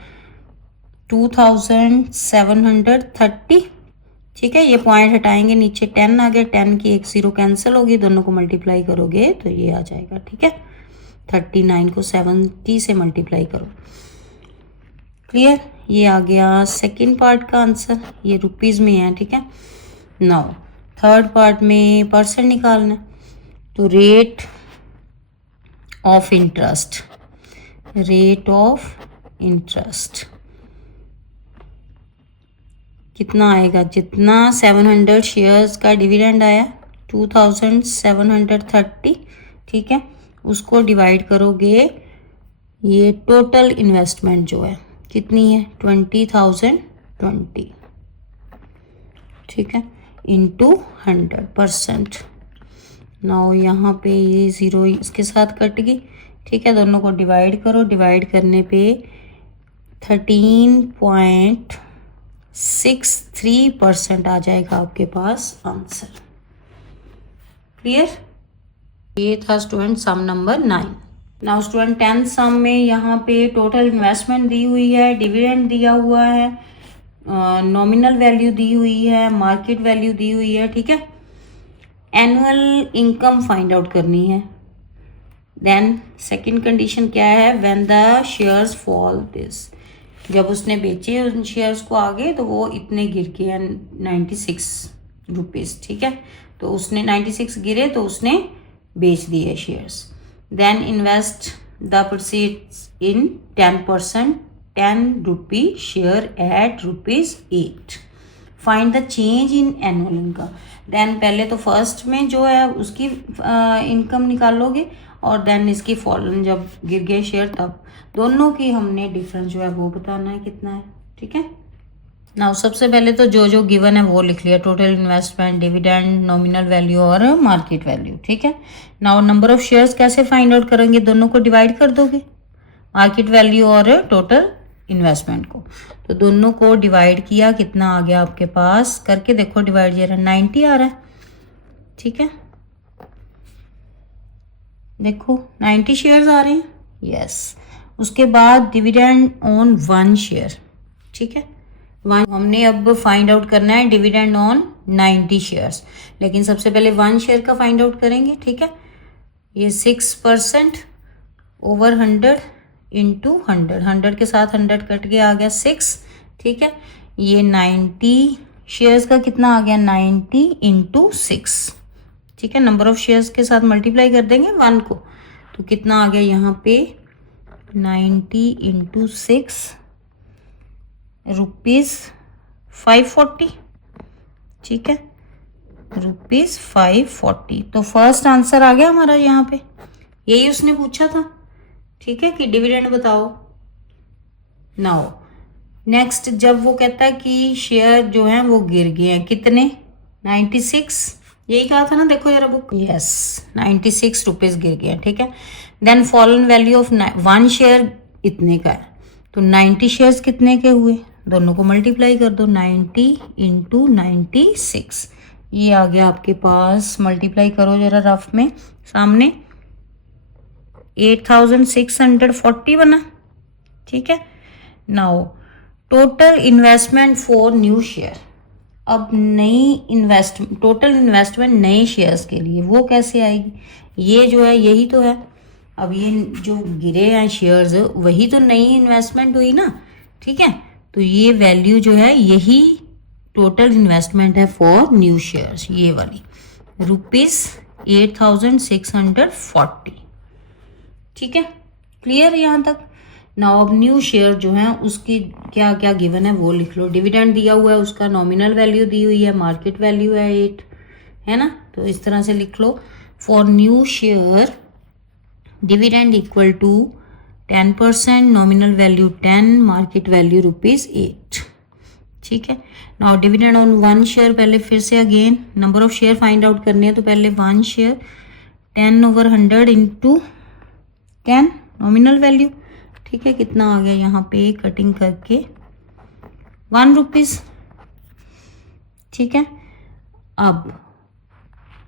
2730। ठीक है, ये पॉइंट हटाएंगे, नीचे 10 आ गया, 10 की एक 0 कैंसिल होगी, दोनों को मल्टीप्लाई करोगे तो ये आ जाएगा। ठीक है, 39 को 70 से मल्टीप्लाई करो। क्लियर, ये आ गया सेकंड पार्ट का आंसर, ये रुपीज़ में है। ठीक है, नाउ थर्ड पार्ट में परसेंट निकालना है, तो rate of interest, rate of interest कितना आएगा, जितना 700 शेयर्स का डिविडेंड आया 2730, ठीक है, उसको डिवाइड करोगे, ये टोटल इन्वेस्टमेंट जो है कितनी है 20,020, ठीक है, इंटू 100%। नाउ यहाँ पे ये 0 इसके साथ कट गई। ठीक है, दोनों को डिवाइड करो, डिवाइड करने पे 13.63% आ जाएगा आपके पास आंसर। क्लियर, ये था स्टूडेंट सम नंबर 9। नाउ स्टूडेंट 10th सम में यहाँ पे टोटल इन्वेस्टमेंट दी हुई है, डिविडेंड दिया हुआ है, नॉमिनल वैल्यू दी हुई है, मार्केट वैल्यू दी हुई है, ठीक है। एनुअल इनकम फाइंड आउट करनी है। देन सेकंड कंडीशन क्या है, when the shares fall this, जब उसने बेचे उन शेयर्स को आगे तो वो इतने गिर के 96 रुपीज़, ठीक है। तो उसने 96 गिरे तो उसने बेच दिए shares. Then invest the proceeds in 10%, 10 rupee share at ₹8। Find the change in annual income. Then पहले तो फर्स्ट में जो है उसकी इनकम निकालोगे और देन इसकी फॉलन जब गिर गए शेयर तब, दोनों की हमने डिफरेंस जो है वो बताना है कितना है, ठीक है। नाउ सबसे पहले तो जो जो गिवन है वो लिख लिया, total investment, dividend, nominal value और मार्केट वैल्यू, ठीक है। नाउ नंबर ऑफ शेयर्स कैसे फाइंड आउट करेंगे, दोनों को डिवाइड कर दोगे, मार्केट वैल्यू और टोटल इन्वेस्टमेंट को। तो दोनों को डिवाइड किया, कितना आ गया आपके पास, करके देखो डिवाइड जरा, 90 आ रहा है, ठीक है। देखो 90 शेयर्स आ रहे हैं, यस। उसके बाद डिविडेंड ऑन 1 शेयर, ठीक है। हमने अब फाइंड आउट करना है डिविडेंड ऑन 90 शेयर्स, लेकिन सबसे पहले 1 शेयर का फाइंड आउट करेंगे, ठीक है। ये 6% ओवर 100 इंटू 100 के साथ 100 कट के आ गया 6, ठीक है। ये 90 शेयर्स का कितना आ गया, 90 इंटू 6, ठीक है। नंबर ऑफ शेयर्स के साथ मल्टीप्लाई कर देंगे 1 को, तो कितना आ गया यहाँ पे 90 इंटू 6 ₹540, ठीक है, ₹540। तो फर्स्ट आंसर आ गया हमारा यहाँ पे, यही उसने पूछा था, ठीक है, कि डिविडेंड बताओ। नाउ नेक्स्ट जब वो कहता है कि शेयर जो है वो गिर गए हैं, कितने, 96, यही कहा था ना, देखो जरा बुक, यस 96 रुपीज़ गिर गए हैं, ठीक है। Then fallen value of 1 share इतने का है, तो 90 शेयर्स कितने के हुए, दोनों को मल्टीप्लाई कर दो, 90 इंटू 96, ये आ गया आपके पास, मल्टीप्लाई करो जरा रफ में सामने, 8640 बना, ठीक है। Now total investment for new share, अब टोटल इन्वेस्टमेंट नए शेयर्स के लिए वो कैसे आएगी, ये जो है यही तो है, अब ये जो गिरे हैं शेयर्स वही तो नई इन्वेस्टमेंट हुई ना, ठीक है। तो ये वैल्यू जो है यही टोटल इन्वेस्टमेंट है फॉर न्यू शेयर्स, ये वाली ₹8640, ठीक है। क्लियर यहाँ तक। नाउ अब न्यू शेयर जो है उसकी क्या क्या गिवन है वो लिख लो, डिविडेंड दिया हुआ है उसका, नॉमिनल वैल्यू दी हुई है, मार्केट वैल्यू है 8, है ना। तो इस तरह से लिख लो, for new share dividend equal to 10%, nominal value 10, market value ₹8, ठीक है। नाउ डिविडेंड ऑन 1 शेयर, पहले फिर से again number of share find out करने हैं, तो पहले 1 शेयर 10/100 इंटू 10 नॉमिनल वैल्यू, ठीक है। कितना आ गया यहाँ पे कटिंग करके ₹1, ठीक है। अब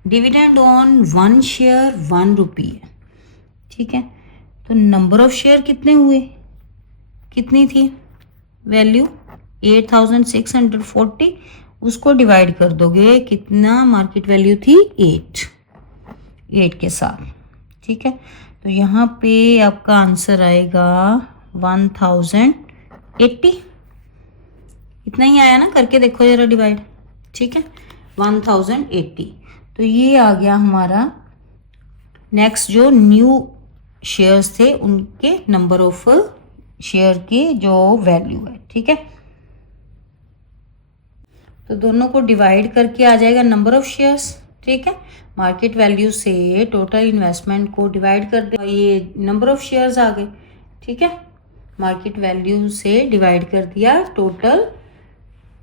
डिविडेंड ऑन 1 शेयर ₹1 है, ठीक है। तो नंबर ऑफ शेयर कितने हुए, कितनी थी वैल्यू 8640, उसको डिवाइड कर दोगे, कितना मार्केट वैल्यू थी 8 के साथ, ठीक है। तो यहाँ पे आपका आंसर आएगा 1080, इतना ही आया ना, करके देखो जरा डिवाइड, ठीक है, 1080। तो ये आ गया हमारा नेक्स्ट जो न्यू शेयर्स थे उनके नंबर ऑफ शेयर की जो वैल्यू है, ठीक है। तो दोनों को डिवाइड करके आ जाएगा नंबर ऑफ शेयर्स, ठीक है। मार्केट वैल्यू से टोटल इन्वेस्टमेंट को डिवाइड कर दे, ये नंबर ऑफ शेयर्स आ गए, ठीक है। मार्केट वैल्यू से डिवाइड कर दिया टोटल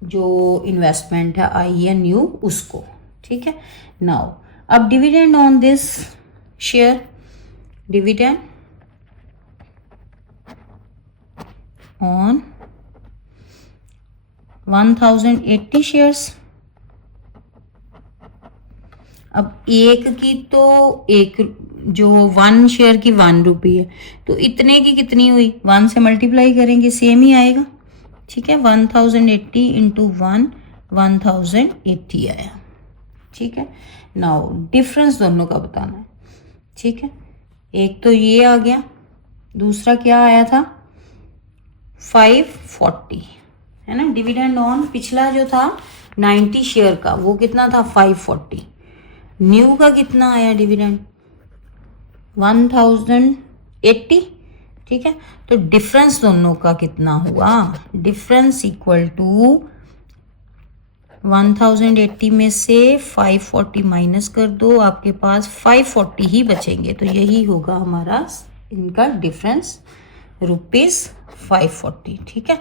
जो इन्वेस्टमेंट है आई है न्यू उसको, ठीक है। नाउ अब dividend on this share, dividend on 1080 shares. अब एक की तो एक जो 1 शेयर की ₹1 है, तो इतने की कितनी हुई, 1 से मल्टीप्लाई करेंगे सेम ही आएगा, ठीक है। 1080 इंटू 1080 आया, ठीक है। नाउ डिफरेंस दोनों का बताना है, ठीक है। एक तो ये आ गया, दूसरा क्या आया था 540, है ना। डिविडेंड ऑन पिछला जो था 90 शेयर का वो कितना था 540, न्यू का कितना आया डिविडेंड 1080, ठीक है। तो डिफरेंस दोनों का कितना हुआ, डिफरेंस इक्वल टू 1080 में से 540 माइनस कर दो, आपके पास 540 ही बचेंगे। तो यही होगा हमारा इनका डिफरेंस ₹540, ठीक है।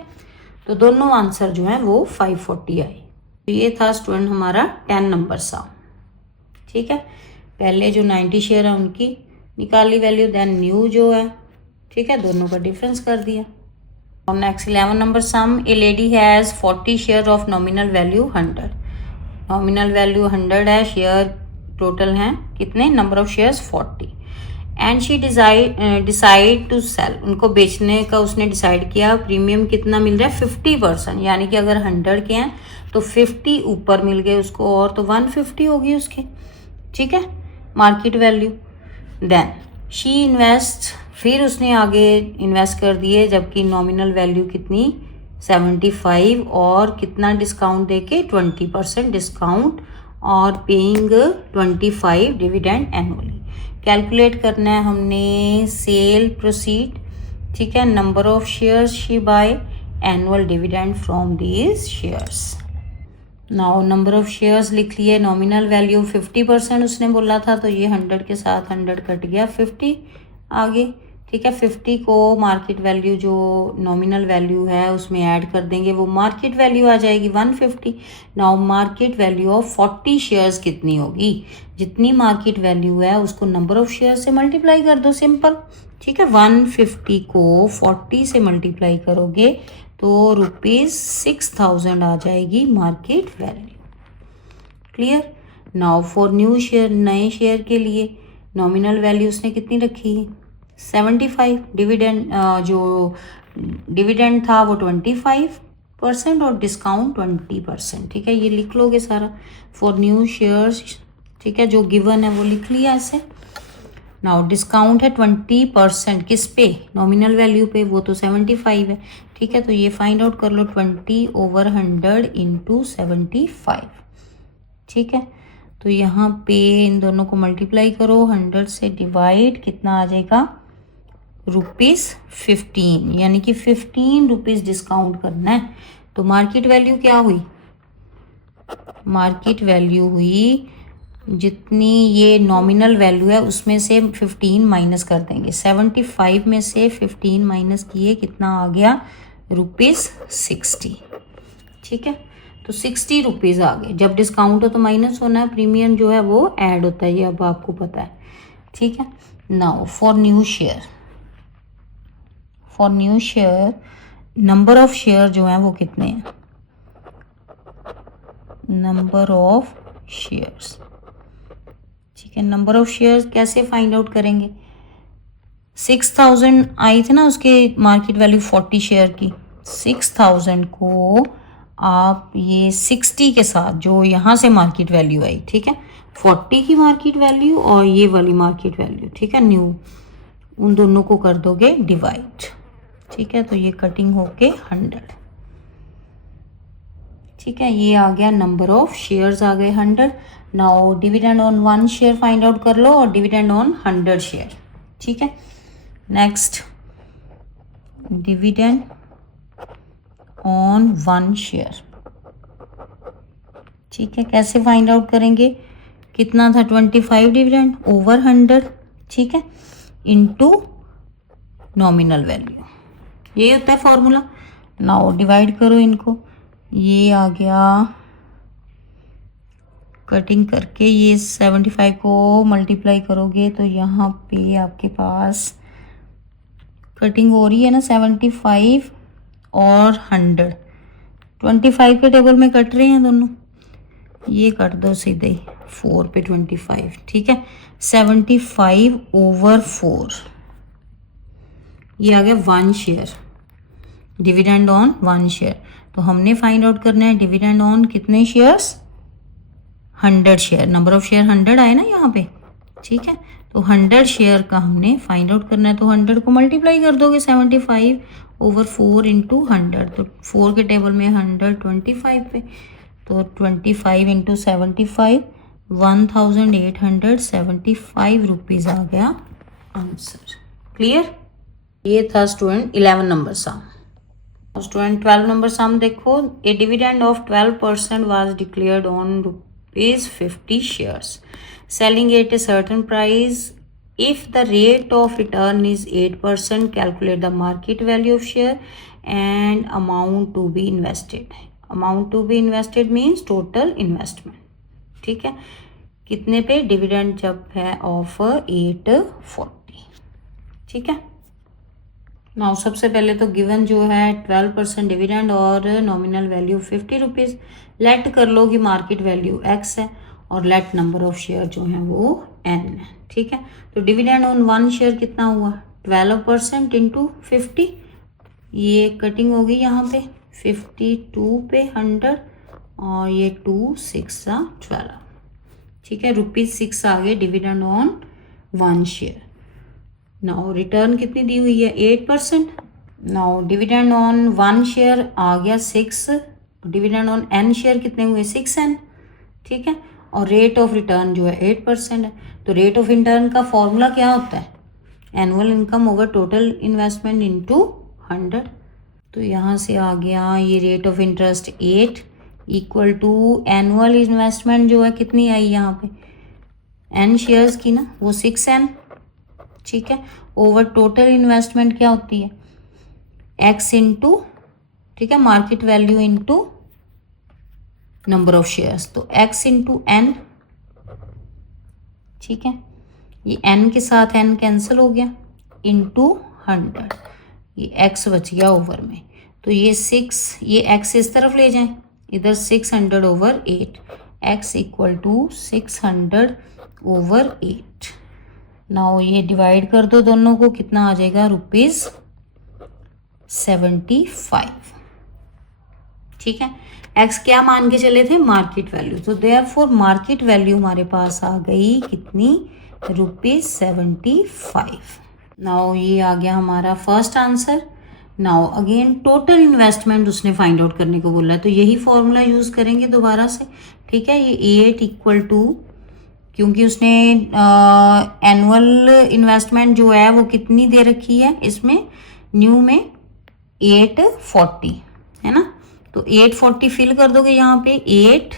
तो दोनों आंसर जो है वो 540 आए। तो ये था स्टूडेंट हमारा 10 नंबर सम, ठीक है। पहले जो 90 शेयर है उनकी निकाली वैल्यू, देन न्यू जो है, ठीक है, दोनों का डिफरेंस कर दिया। और next 11 number sum, a lady has 40 share of nominal value 100, nominal value 100 है, शेयर टोटल हैं कितने, number of shares 40, and she decide to sell, उनको बेचने का उसने डिसाइड किया। प्रीमियम कितना मिल रहा है 50%, यानी कि अगर 100 के हैं तो 50 ऊपर मिल गए उसको, और तो 150 होगी उसकी, ठीक है, market value. Then she invest, फिर उसने आगे इन्वेस्ट कर दिए, जबकि नॉमिनल वैल्यू कितनी 75, और कितना डिस्काउंट देके 20% डिस्काउंट, और पेइंग 25 डिविडेंड एनुअली। कैलकुलेट करना है हमने सेल प्रोसीड, ठीक है, number of shares she buy, annual dividend from these shares. Now number of shares लिख लिए, नॉमिनल वैल्यू 50% उसने बोला था, तो ये 100 के साथ 100 कट गया, 50 आगे, ठीक है। 50 को मार्केट वैल्यू जो नॉमिनल वैल्यू है उसमें ऐड कर देंगे, वो मार्केट वैल्यू आ जाएगी 150। Now market value of 40 shares कितनी होगी, जितनी मार्केट वैल्यू है उसको नंबर ऑफ शेयर से मल्टीप्लाई कर दो, सिंपल, ठीक है। 150 को 40 से मल्टीप्लाई करोगे तो ₹6000 आ जाएगी market value, clear. Now for new share, नए शेयर के लिए नॉमिनल वैल्यू उसने कितनी रखी है 75, डिविडेंड जो डिविडेंड था वो 25% और डिस्काउंट 20%, ठीक है, ये लिख लोगे सारा फॉर न्यू शेयर्स, ठीक है, जो गिवन है वो लिख लिया ऐसे। नाउ डिस्काउंट है 20%, किस पे, नॉमिनल वैल्यू पे, वो तो 75 है, ठीक है। तो ये फाइंड आउट कर लो 20/100 इंटू 75, ठीक है। तो यहाँ पे इन दोनों को मल्टीप्लाई करो, 100 से डिवाइड, कितना आ जाएगा ₹15, यानी कि 15 रुपीज़ डिस्काउंट करना है। तो मार्केट वैल्यू क्या हुई, मार्केट वैल्यू हुई जितनी ये नॉमिनल वैल्यू है उसमें से 15 माइनस कर देंगे, 75 में से 15 माइनस किए, कितना आ गया ₹60, ठीक है। तो 60 रुपीज़ आ गए, जब डिस्काउंट हो तो माइनस होना है, प्रीमियम जो है वो ऐड होता है, ये अब आपको पता है, ठीक है। Now for new share, for new share number of share जो है वो कितने हैं, नंबर ऑफ शेयर्स, ठीक है। नंबर ऑफ शेयर्स कैसे फाइंड आउट करेंगे, 6000 आई थी ना उसके मार्केट वैल्यू 40 शेयर की, 6000 को आप ये 60 के साथ जो यहाँ से मार्केट वैल्यू आई, ठीक है, 40 की मार्केट वैल्यू और ये वाली मार्केट वैल्यू, ठीक है, न्यू, उन दोनों को कर दोगे डिवाइड, ठीक है। तो ये कटिंग होके 100, ठीक है, ये आ गया नंबर ऑफ शेयर्स आ गए 100। Now dividend on 1 share find out कर लो और डिविडेंड ऑन 100 शेयर, ठीक है। नेक्स्ट डिविडेंड ऑन 1 शेयर, ठीक है, कैसे फाइंड आउट करेंगे, कितना था 25 डिविडेंड ओवर 100, ठीक है, इनटू नॉमिनल वैल्यू, ये होता है फॉर्मूला। नाउ डिवाइड करो इनको, ये आ गया, कटिंग करके ये 75 को मल्टीप्लाई करोगे तो यहाँ पे आपके पास कटिंग हो रही है ना 75 और 100, 25 के टेबल में कट रहे हैं दोनों, ये कर दो सीधे 4 पे 25, ठीक है, 75/4, ये आ गया 1 शेयर, डिविडेंड ऑन 1 शेयर। तो हमने फाइंड आउट करना है डिविडेंड ऑन कितने shares, 100 share. Number of share 100 आए ना यहाँ पे, ठीक है। तो 100 शेयर का हमने फाइंड आउट करना है, तो 100 को मल्टीप्लाई कर दोगे 75/4 इंटू 100, तो 4 के टेबल में 125 पे, तो 25 इंटू 75 1875 रुपीज़ आ गया आंसर। क्लियर। ये था student 11 number sum. Student 12 number sum देखो, a dividend of 12% was declared on ₹50 shares, selling at a certain price. If the rate of return is 8%, calculate the market value of share and amount to be invested. Amount to be invested means total investment, ठीक है। कितने पे dividend जब है of 840, ठीक है। Now सबसे पहले तो गिवन जो है 12% डिविडेंड और नॉमिनल वैल्यू 50 रुपीज़। लेट कर लो कि मार्केट वैल्यू x है और लेट नंबर ऑफ शेयर जो है वो n है, ठीक है। तो डिविडेंड ऑन 1 शेयर कितना हुआ, 12% इंटू 50, ये कटिंग होगी यहाँ पे 52 पे 100 और ये 2 6 12, ठीक है। ₹6 आ गए dividend on 1 share. Now return कितनी दी हुई है, 8%। नाउ डिविडेंड ऑन 1 शेयर आ गया 6, डिविडेंड ऑन n शेयर कितने हुए 6n, ठीक है। और रेट ऑफ रिटर्न जो है 8% है। तो रेट ऑफ रिटर्न का फॉर्मूला क्या होता है, annual income over total investment into 100। तो यहाँ से आ गया ये rate of interest 8 equal to annual investment जो है कितनी आई यहाँ पे, n शेयर्स की ना, वो 6n, ठीक है। ओवर टोटल इन्वेस्टमेंट क्या होती है, x इंटू, ठीक है, market value into number of shares, तो x इंटू n, ठीक है। ये n के साथ n कैंसिल हो गया, इंटू 100, ये x बच गया ओवर में। तो ये 6, ये x इस तरफ ले जाएं, इधर 600 over 8, x equal to 600 over 8। Now ये डिवाइड कर दो दोनों को, कितना आ जाएगा ₹75, ठीक है। x क्या मान के चले थे, मार्केट वैल्यू, तो देयरफॉर मार्केट वैल्यू हमारे पास आ गई कितनी, ₹75। नाउ ये आ गया हमारा first answer. Now again total investment उसने फाइंड आउट करने को बोला है, तो यही फॉर्मूला यूज करेंगे दोबारा से, ठीक है। ये 8 इक्वल टू, क्योंकि उसने एनुअल इन्वेस्टमेंट जो है वो कितनी दे रखी है इसमें, न्यू में 840 है ना, तो 840 फिल कर दोगे यहाँ पे, 8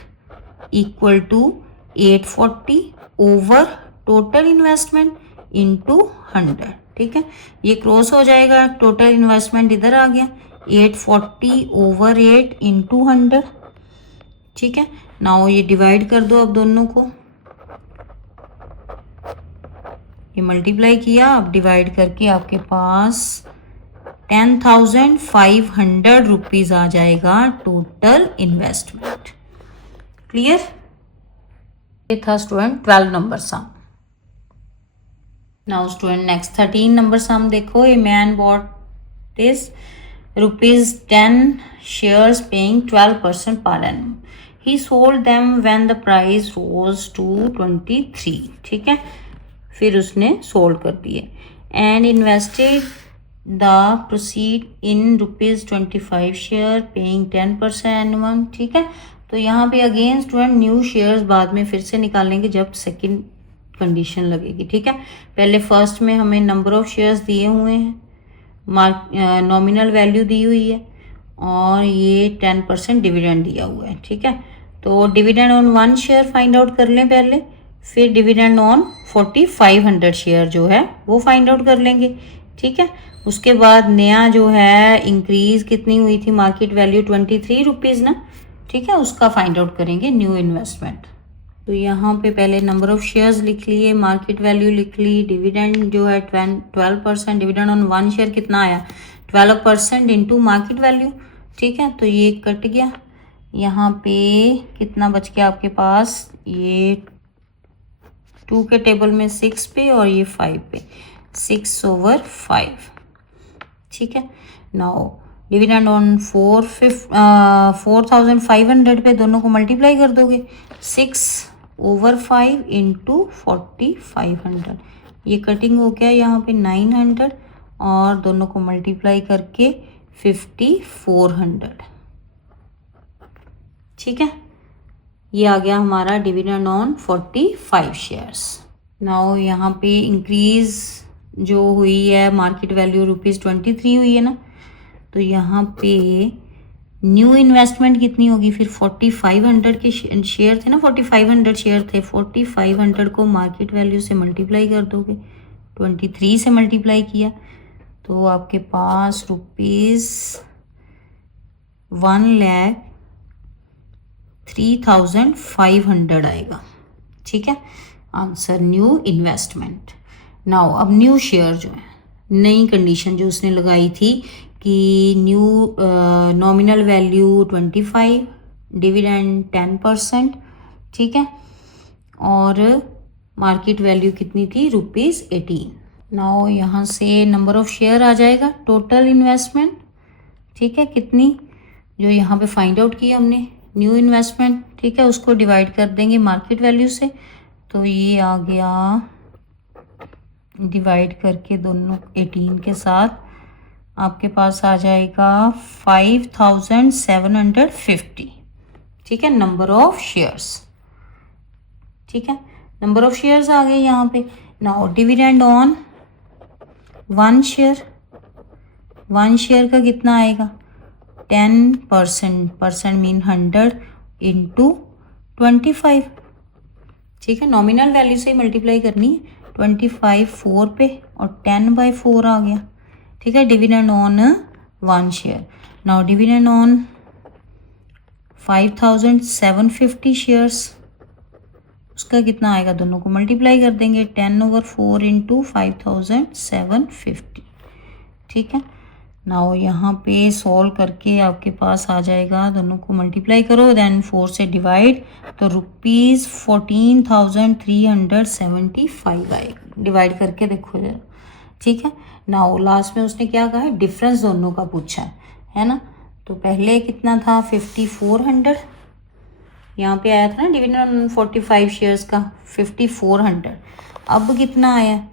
equal to 840 over total investment into 100, ठीक है। ये क्रॉस हो जाएगा, टोटल इन्वेस्टमेंट इधर आ गया, 840 ओवर 8 इंटू 100, ठीक है। नाउ ये डिवाइड कर दो अब दोनों को, ये मल्टीप्लाई किया, अब डिवाइड करके आपके पास 10,500 रुपीज़ आ जाएगा टोटल इन्वेस्टमेंट। क्लियर। ये था स्टूडेंट 12 नंबर सम। Now student next 13 number sum देखो, a man bought this ₹10 shares paying 12% per annum. He sold them when the price rose to 23, ठीक है। फिर उसने सोल्ड कर दिए and invested the proceed in ₹25 share paying 10% एनुअम, ठीक है। तो यहाँ पे अगेन स्टूडेंट न्यू शेयर्स बाद में फिर से निकालेंगे जब सेकंड कंडीशन लगेगी, ठीक है। पहले फर्स्ट में हमें नंबर ऑफ शेयर्स दिए हुए हैं, नॉमिनल वैल्यू दी हुई है और ये 10% डिविडेंड दिया हुआ है, ठीक है। तो dividend on 1 share find out कर लें पहले, फिर डिविडेंड ऑन 4500 शेयर जो है वो फाइंड आउट कर लेंगे, ठीक है। उसके बाद नया जो है इंक्रीज कितनी हुई थी, मार्केट वैल्यू 23 रुपीज़ ना, ठीक है, उसका फाइंड आउट करेंगे न्यू इन्वेस्टमेंट। तो यहाँ पे पहले नंबर ऑफ शेयर्स लिख लिए, मार्केट वैल्यू लिख ली, डिविडेंड जो है 12%, डिविडेंड ऑन 1 शेयर कितना आया 12% इंटू मार्केट वैल्यू, ठीक है। तो ये कट गया, यहाँ पे कितना बच गया आपके पास, ये 2 के टेबल में 6 पे और ये 5 पे, 6/5, ठीक है। नाउ डिविडेंड ऑन 4500 पे दोनों को मल्टीप्लाई कर दोगे 6/5 इंटू 4500, ये कटिंग हो गया यहाँ पे 900 और दोनों को मल्टीप्लाई करके 5400, ठीक है। ये आ गया हमारा डिविडेंड ऑन 45 शेयर्स। नाउ यहाँ पे इंक्रीज जो हुई है मार्केट वैल्यू ₹23 हुई है ना, तो यहाँ पे न्यू इन्वेस्टमेंट कितनी होगी फिर 4500 के शेयर थे ना, 4500 शेयर थे, 4500 को मार्केट वैल्यू से मल्टीप्लाई कर दोगे, 23 से मल्टीप्लाई किया तो आपके पास ₹1,03,500 आएगा, ठीक है। Answer new investment. नाउ अब न्यू शेयर जो है, नई कंडीशन जो उसने लगाई थी कि न्यू नॉमिनल वैल्यू 25, डिविडेंड 10%, ठीक है, और मार्केट वैल्यू कितनी थी ₹18। नाउ यहाँ से नंबर ऑफ शेयर आ जाएगा, टोटल इन्वेस्टमेंट, ठीक है, कितनी जो यहाँ पे फाइंड आउट की हमने न्यू इन्वेस्टमेंट, ठीक है, उसको डिवाइड कर देंगे मार्केट वैल्यू से, तो ये आ गया डिवाइड करके दोनों 18 के साथ आपके पास आ जाएगा 5750, ठीक है, नंबर ऑफ शेयर्स, ठीक है, नंबर ऑफ शेयर्स आ गए यहाँ पे। Now dividend on 1 share, 1 share का कितना आएगा 10%, परसेंट मीन 100 इंटू 25, ठीक है, नॉमिनल वैल्यू से ही मल्टीप्लाई करनी है, 25 4 पे और 10/4 आ गया, ठीक है, dividend on 1 share. Now dividend on 5750 shares, उसका कितना आएगा, दोनों को मल्टीप्लाई कर देंगे, 10/4 इंटू 5750, ठीक है। नाउ यहाँ पे सॉल्व करके आपके पास आ जाएगा, दोनों को मल्टीप्लाई करो देन 4 से डिवाइड, तो ₹14,375 आएगा, डिवाइड करके देखो जरा, ठीक है। नाउ लास्ट में उसने क्या कहा है, डिफरेंस दोनों का पूछा है ना, तो पहले कितना था 5400, यहाँ पे आया था ना डिविडेंड 45 शेयर्स का 5400, अब कितना आया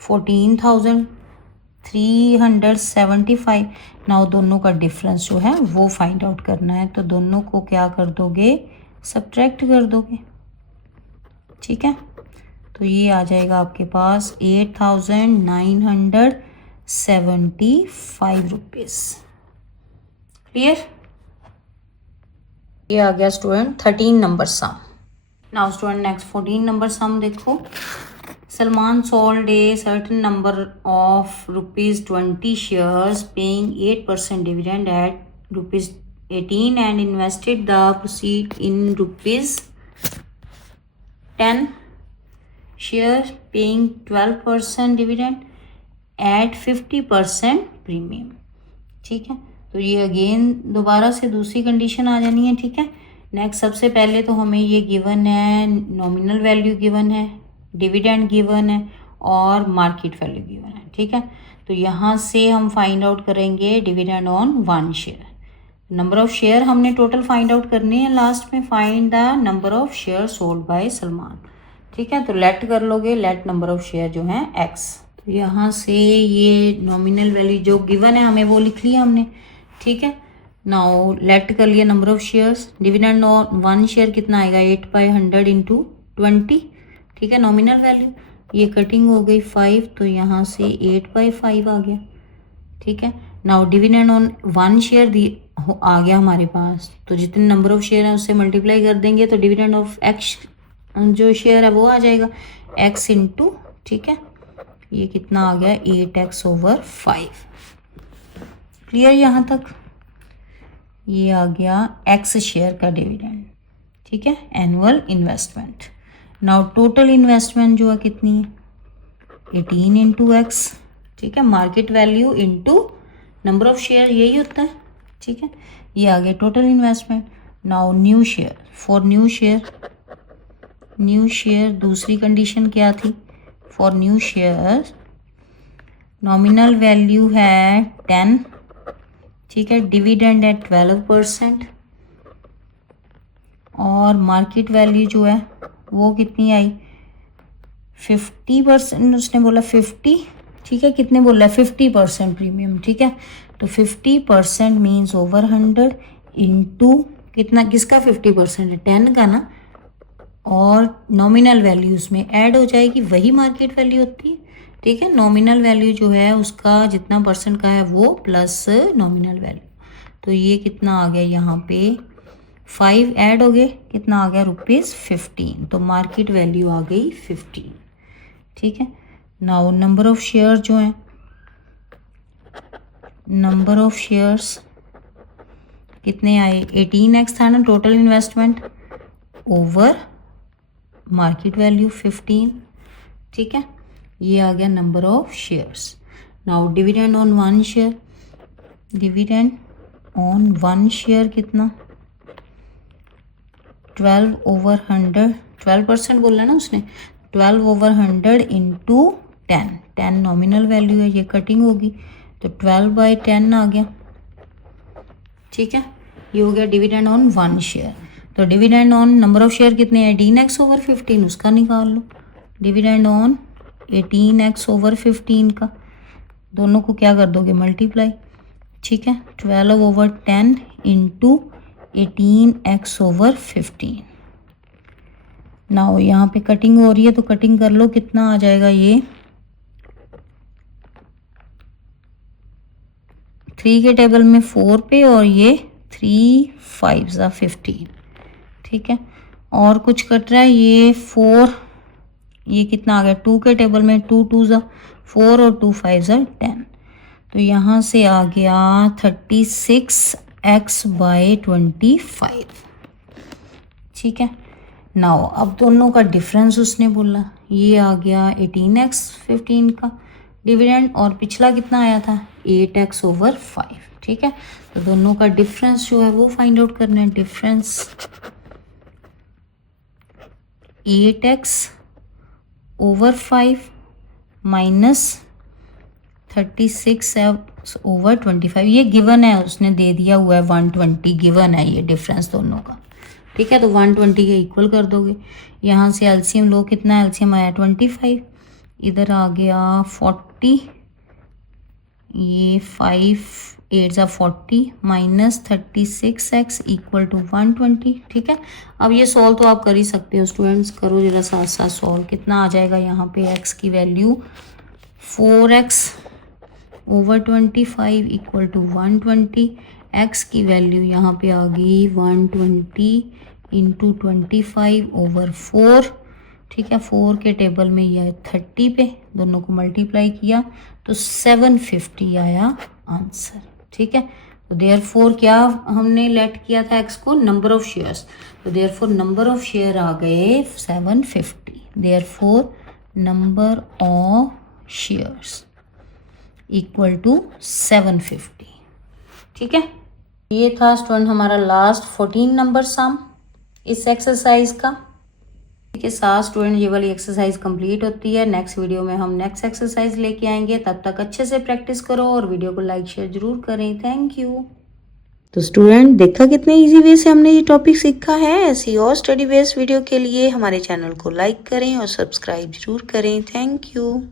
14,375। नाउ दोनों का डिफरेंस जो है वो फाइंड आउट करना है, तो दोनों को क्या कर दोगे, सब्ट्रैक्ट कर दोगे, ठीक है, तो ये आ जाएगा आपके पास 8,975 रुपीज़। क्लियर। ये आ गया स्टूडेंट 13 नंबर सम। Now student next 14 number sum देखो। Salman sold a certain number of ₹20 shares paying 8% dividend at ₹18 and invested the proceed in ₹10 shares paying 12% dividend at 50% premium, ठीक है। तो ये अगेन दोबारा से दूसरी कंडीशन आ जानी है, ठीक है। नेक्स्ट सबसे पहले तो हमें ये गिवन है, नॉमिनल वैल्यू गिवन है, डिविडेंड गिवन है और मार्केट वैल्यू गिवन है, ठीक है। तो यहाँ से हम फाइंड आउट करेंगे dividend on 1 share, number of share हमने टोटल फाइंड आउट करनी है, लास्ट में find the number of share sold by Salman, ठीक है। तो लेट कर लोगे, लेट नंबर ऑफ शेयर जो है x, तो यहाँ से ये नॉमिनल वैल्यू जो गिवन है हमें वो लिख लिया हमने, ठीक है। नाउ लेट कर लिया number of shares, dividend on 1 share कितना आएगा 8/100 इंटू 20, ठीक है, नॉमिनल वैल्यू, ये कटिंग हो गई 5, तो यहाँ से 8/5 आ गया, ठीक है। नाउ डिविडेंड ऑन 1 शेयर आ गया हमारे पास, तो जितने नंबर ऑफ शेयर है उससे मल्टीप्लाई कर देंगे, तो डिविडेंड ऑफ x जो शेयर है वो आ जाएगा x इंटू, ठीक है, ये कितना आ गया 8x/5। क्लियर यहाँ तक। ये आ गया x शेयर का डिविडेंड, ठीक है, annual investment. Now total investment जो है कितनी है 18 इंटू x, ठीक है, market value into number of share, यही होता है, ठीक है। ये आ गया total investment. Now new share, for new share दूसरी कंडीशन क्या थी, for new share nominal value है 10, ठीक है। डिविडेंड है 12% और मार्केट वैल्यू जो है वो कितनी आई 50%, उसने बोला 50, ठीक है। कितने बोला है 50% प्रीमियम, ठीक है। तो 50% मीन्स ओवर 100 इंटू कितना, किसका 50% है 10 का ना, और नॉमिनल वैल्यू उसमें ऐड हो जाएगी, वही मार्केट वैल्यू होती है, ठीक है। नॉमिनल वैल्यू जो है उसका जितना परसेंट का है वो प्लस नॉमिनल वैल्यू, तो ये कितना आ गया यहाँ पे 5 ऐड हो गए, कितना आ गया ₹15, तो मार्केट वैल्यू आ गई 15, ठीक है। नाउ नंबर ऑफ शेयर जो है, नंबर ऑफ शेयर्स कितने आए 18x था ना total investment over market value 15, ठीक है। ये आ गया number of shares. Now dividend on 1 share, dividend on 1 share कितना 12/100, 12% बोला ना उसने, 12/100 इंटू 10 नॉमिनल वैल्यू है, ये कटिंग होगी तो 12/10 आ गया, ठीक है। ये हो गया डिविडेंड ऑन 1 शेयर। तो dividend on number of share कितने हैं 18x/15, उसका निकाल लो। डिविडेंड ऑन 18x/15 का, दोनों को क्या कर दोगे मल्टीप्लाई, ठीक है। 12/10 इंटू 18x/15। नाउ यहाँ पे कटिंग हो रही है तो कटिंग कर लो, कितना आ जाएगा ये 3 के टेबल में 4 पे, और ये 3 5 15, ठीक है। और कुछ कट रहा है, ये 4, ये कितना आ गया 2 के टेबल में 2 2 4 और 2 5 10, तो यहाँ से आ गया 36x/25, ठीक है। नाउ अब दोनों का डिफरेंस उसने बोला, ये आ गया 18x/15 का डिविडेंड, और पिछला कितना आया था 8x/5, ठीक है। तो दोनों का डिफरेंस जो है वो फाइंड आउट करना है। डिफरेंस 8x/5 माइनस 36x/25, ये गिवन है, उसने दे दिया हुआ है 120 गिवन है ये डिफरेंस दोनों का, ठीक है। तो 120 के इक्वल कर दोगे, यहाँ से एलसीएम लो, कितना एलसीएम आया 25, इधर आ गया 40, ये 5 8 40 माइनस 36x इक्वल टू 120, ठीक है। अब ये सॉल्व तो आप कर ही सकते हो स्टूडेंट्स, करो जरा साथ साथ सॉल्व। कितना आ जाएगा यहाँ पे x की value 4x/25 equal to 120, x की वैल्यू यहाँ पे आ गई 120 इंटू 25/4, ठीक है। 4 के टेबल में यह 30 पे, दोनों को मल्टीप्लाई किया तो 750 आया आंसर, ठीक है। तो देयरफॉर क्या हमने लेट किया था x को नंबर ऑफ शेयर्स, तो देयरफॉर नंबर ऑफ शेयर आ गए 750, therefore number of shares equal to 750, ठीक है। ये था स्टूडेंट हमारा लास्ट 14 नंबर सम इस एक्सरसाइज का, के साथ स्टूडेंट ये वाली एक्सरसाइज कंप्लीट होती है। नेक्स्ट वीडियो में हम नेक्स्ट एक्सरसाइज लेके आएंगे, तब तक अच्छे से प्रैक्टिस करो और वीडियो को लाइक शेयर जरूर करें। Thank you. तो स्टूडेंट देखा कितने इजी वे से हमने ये टॉपिक सीखा है। ऐसी और स्टडी बेस्ड वीडियो के लिए हमारे चैनल को लाइक करें और सब्सक्राइब जरूर करें। Thank you.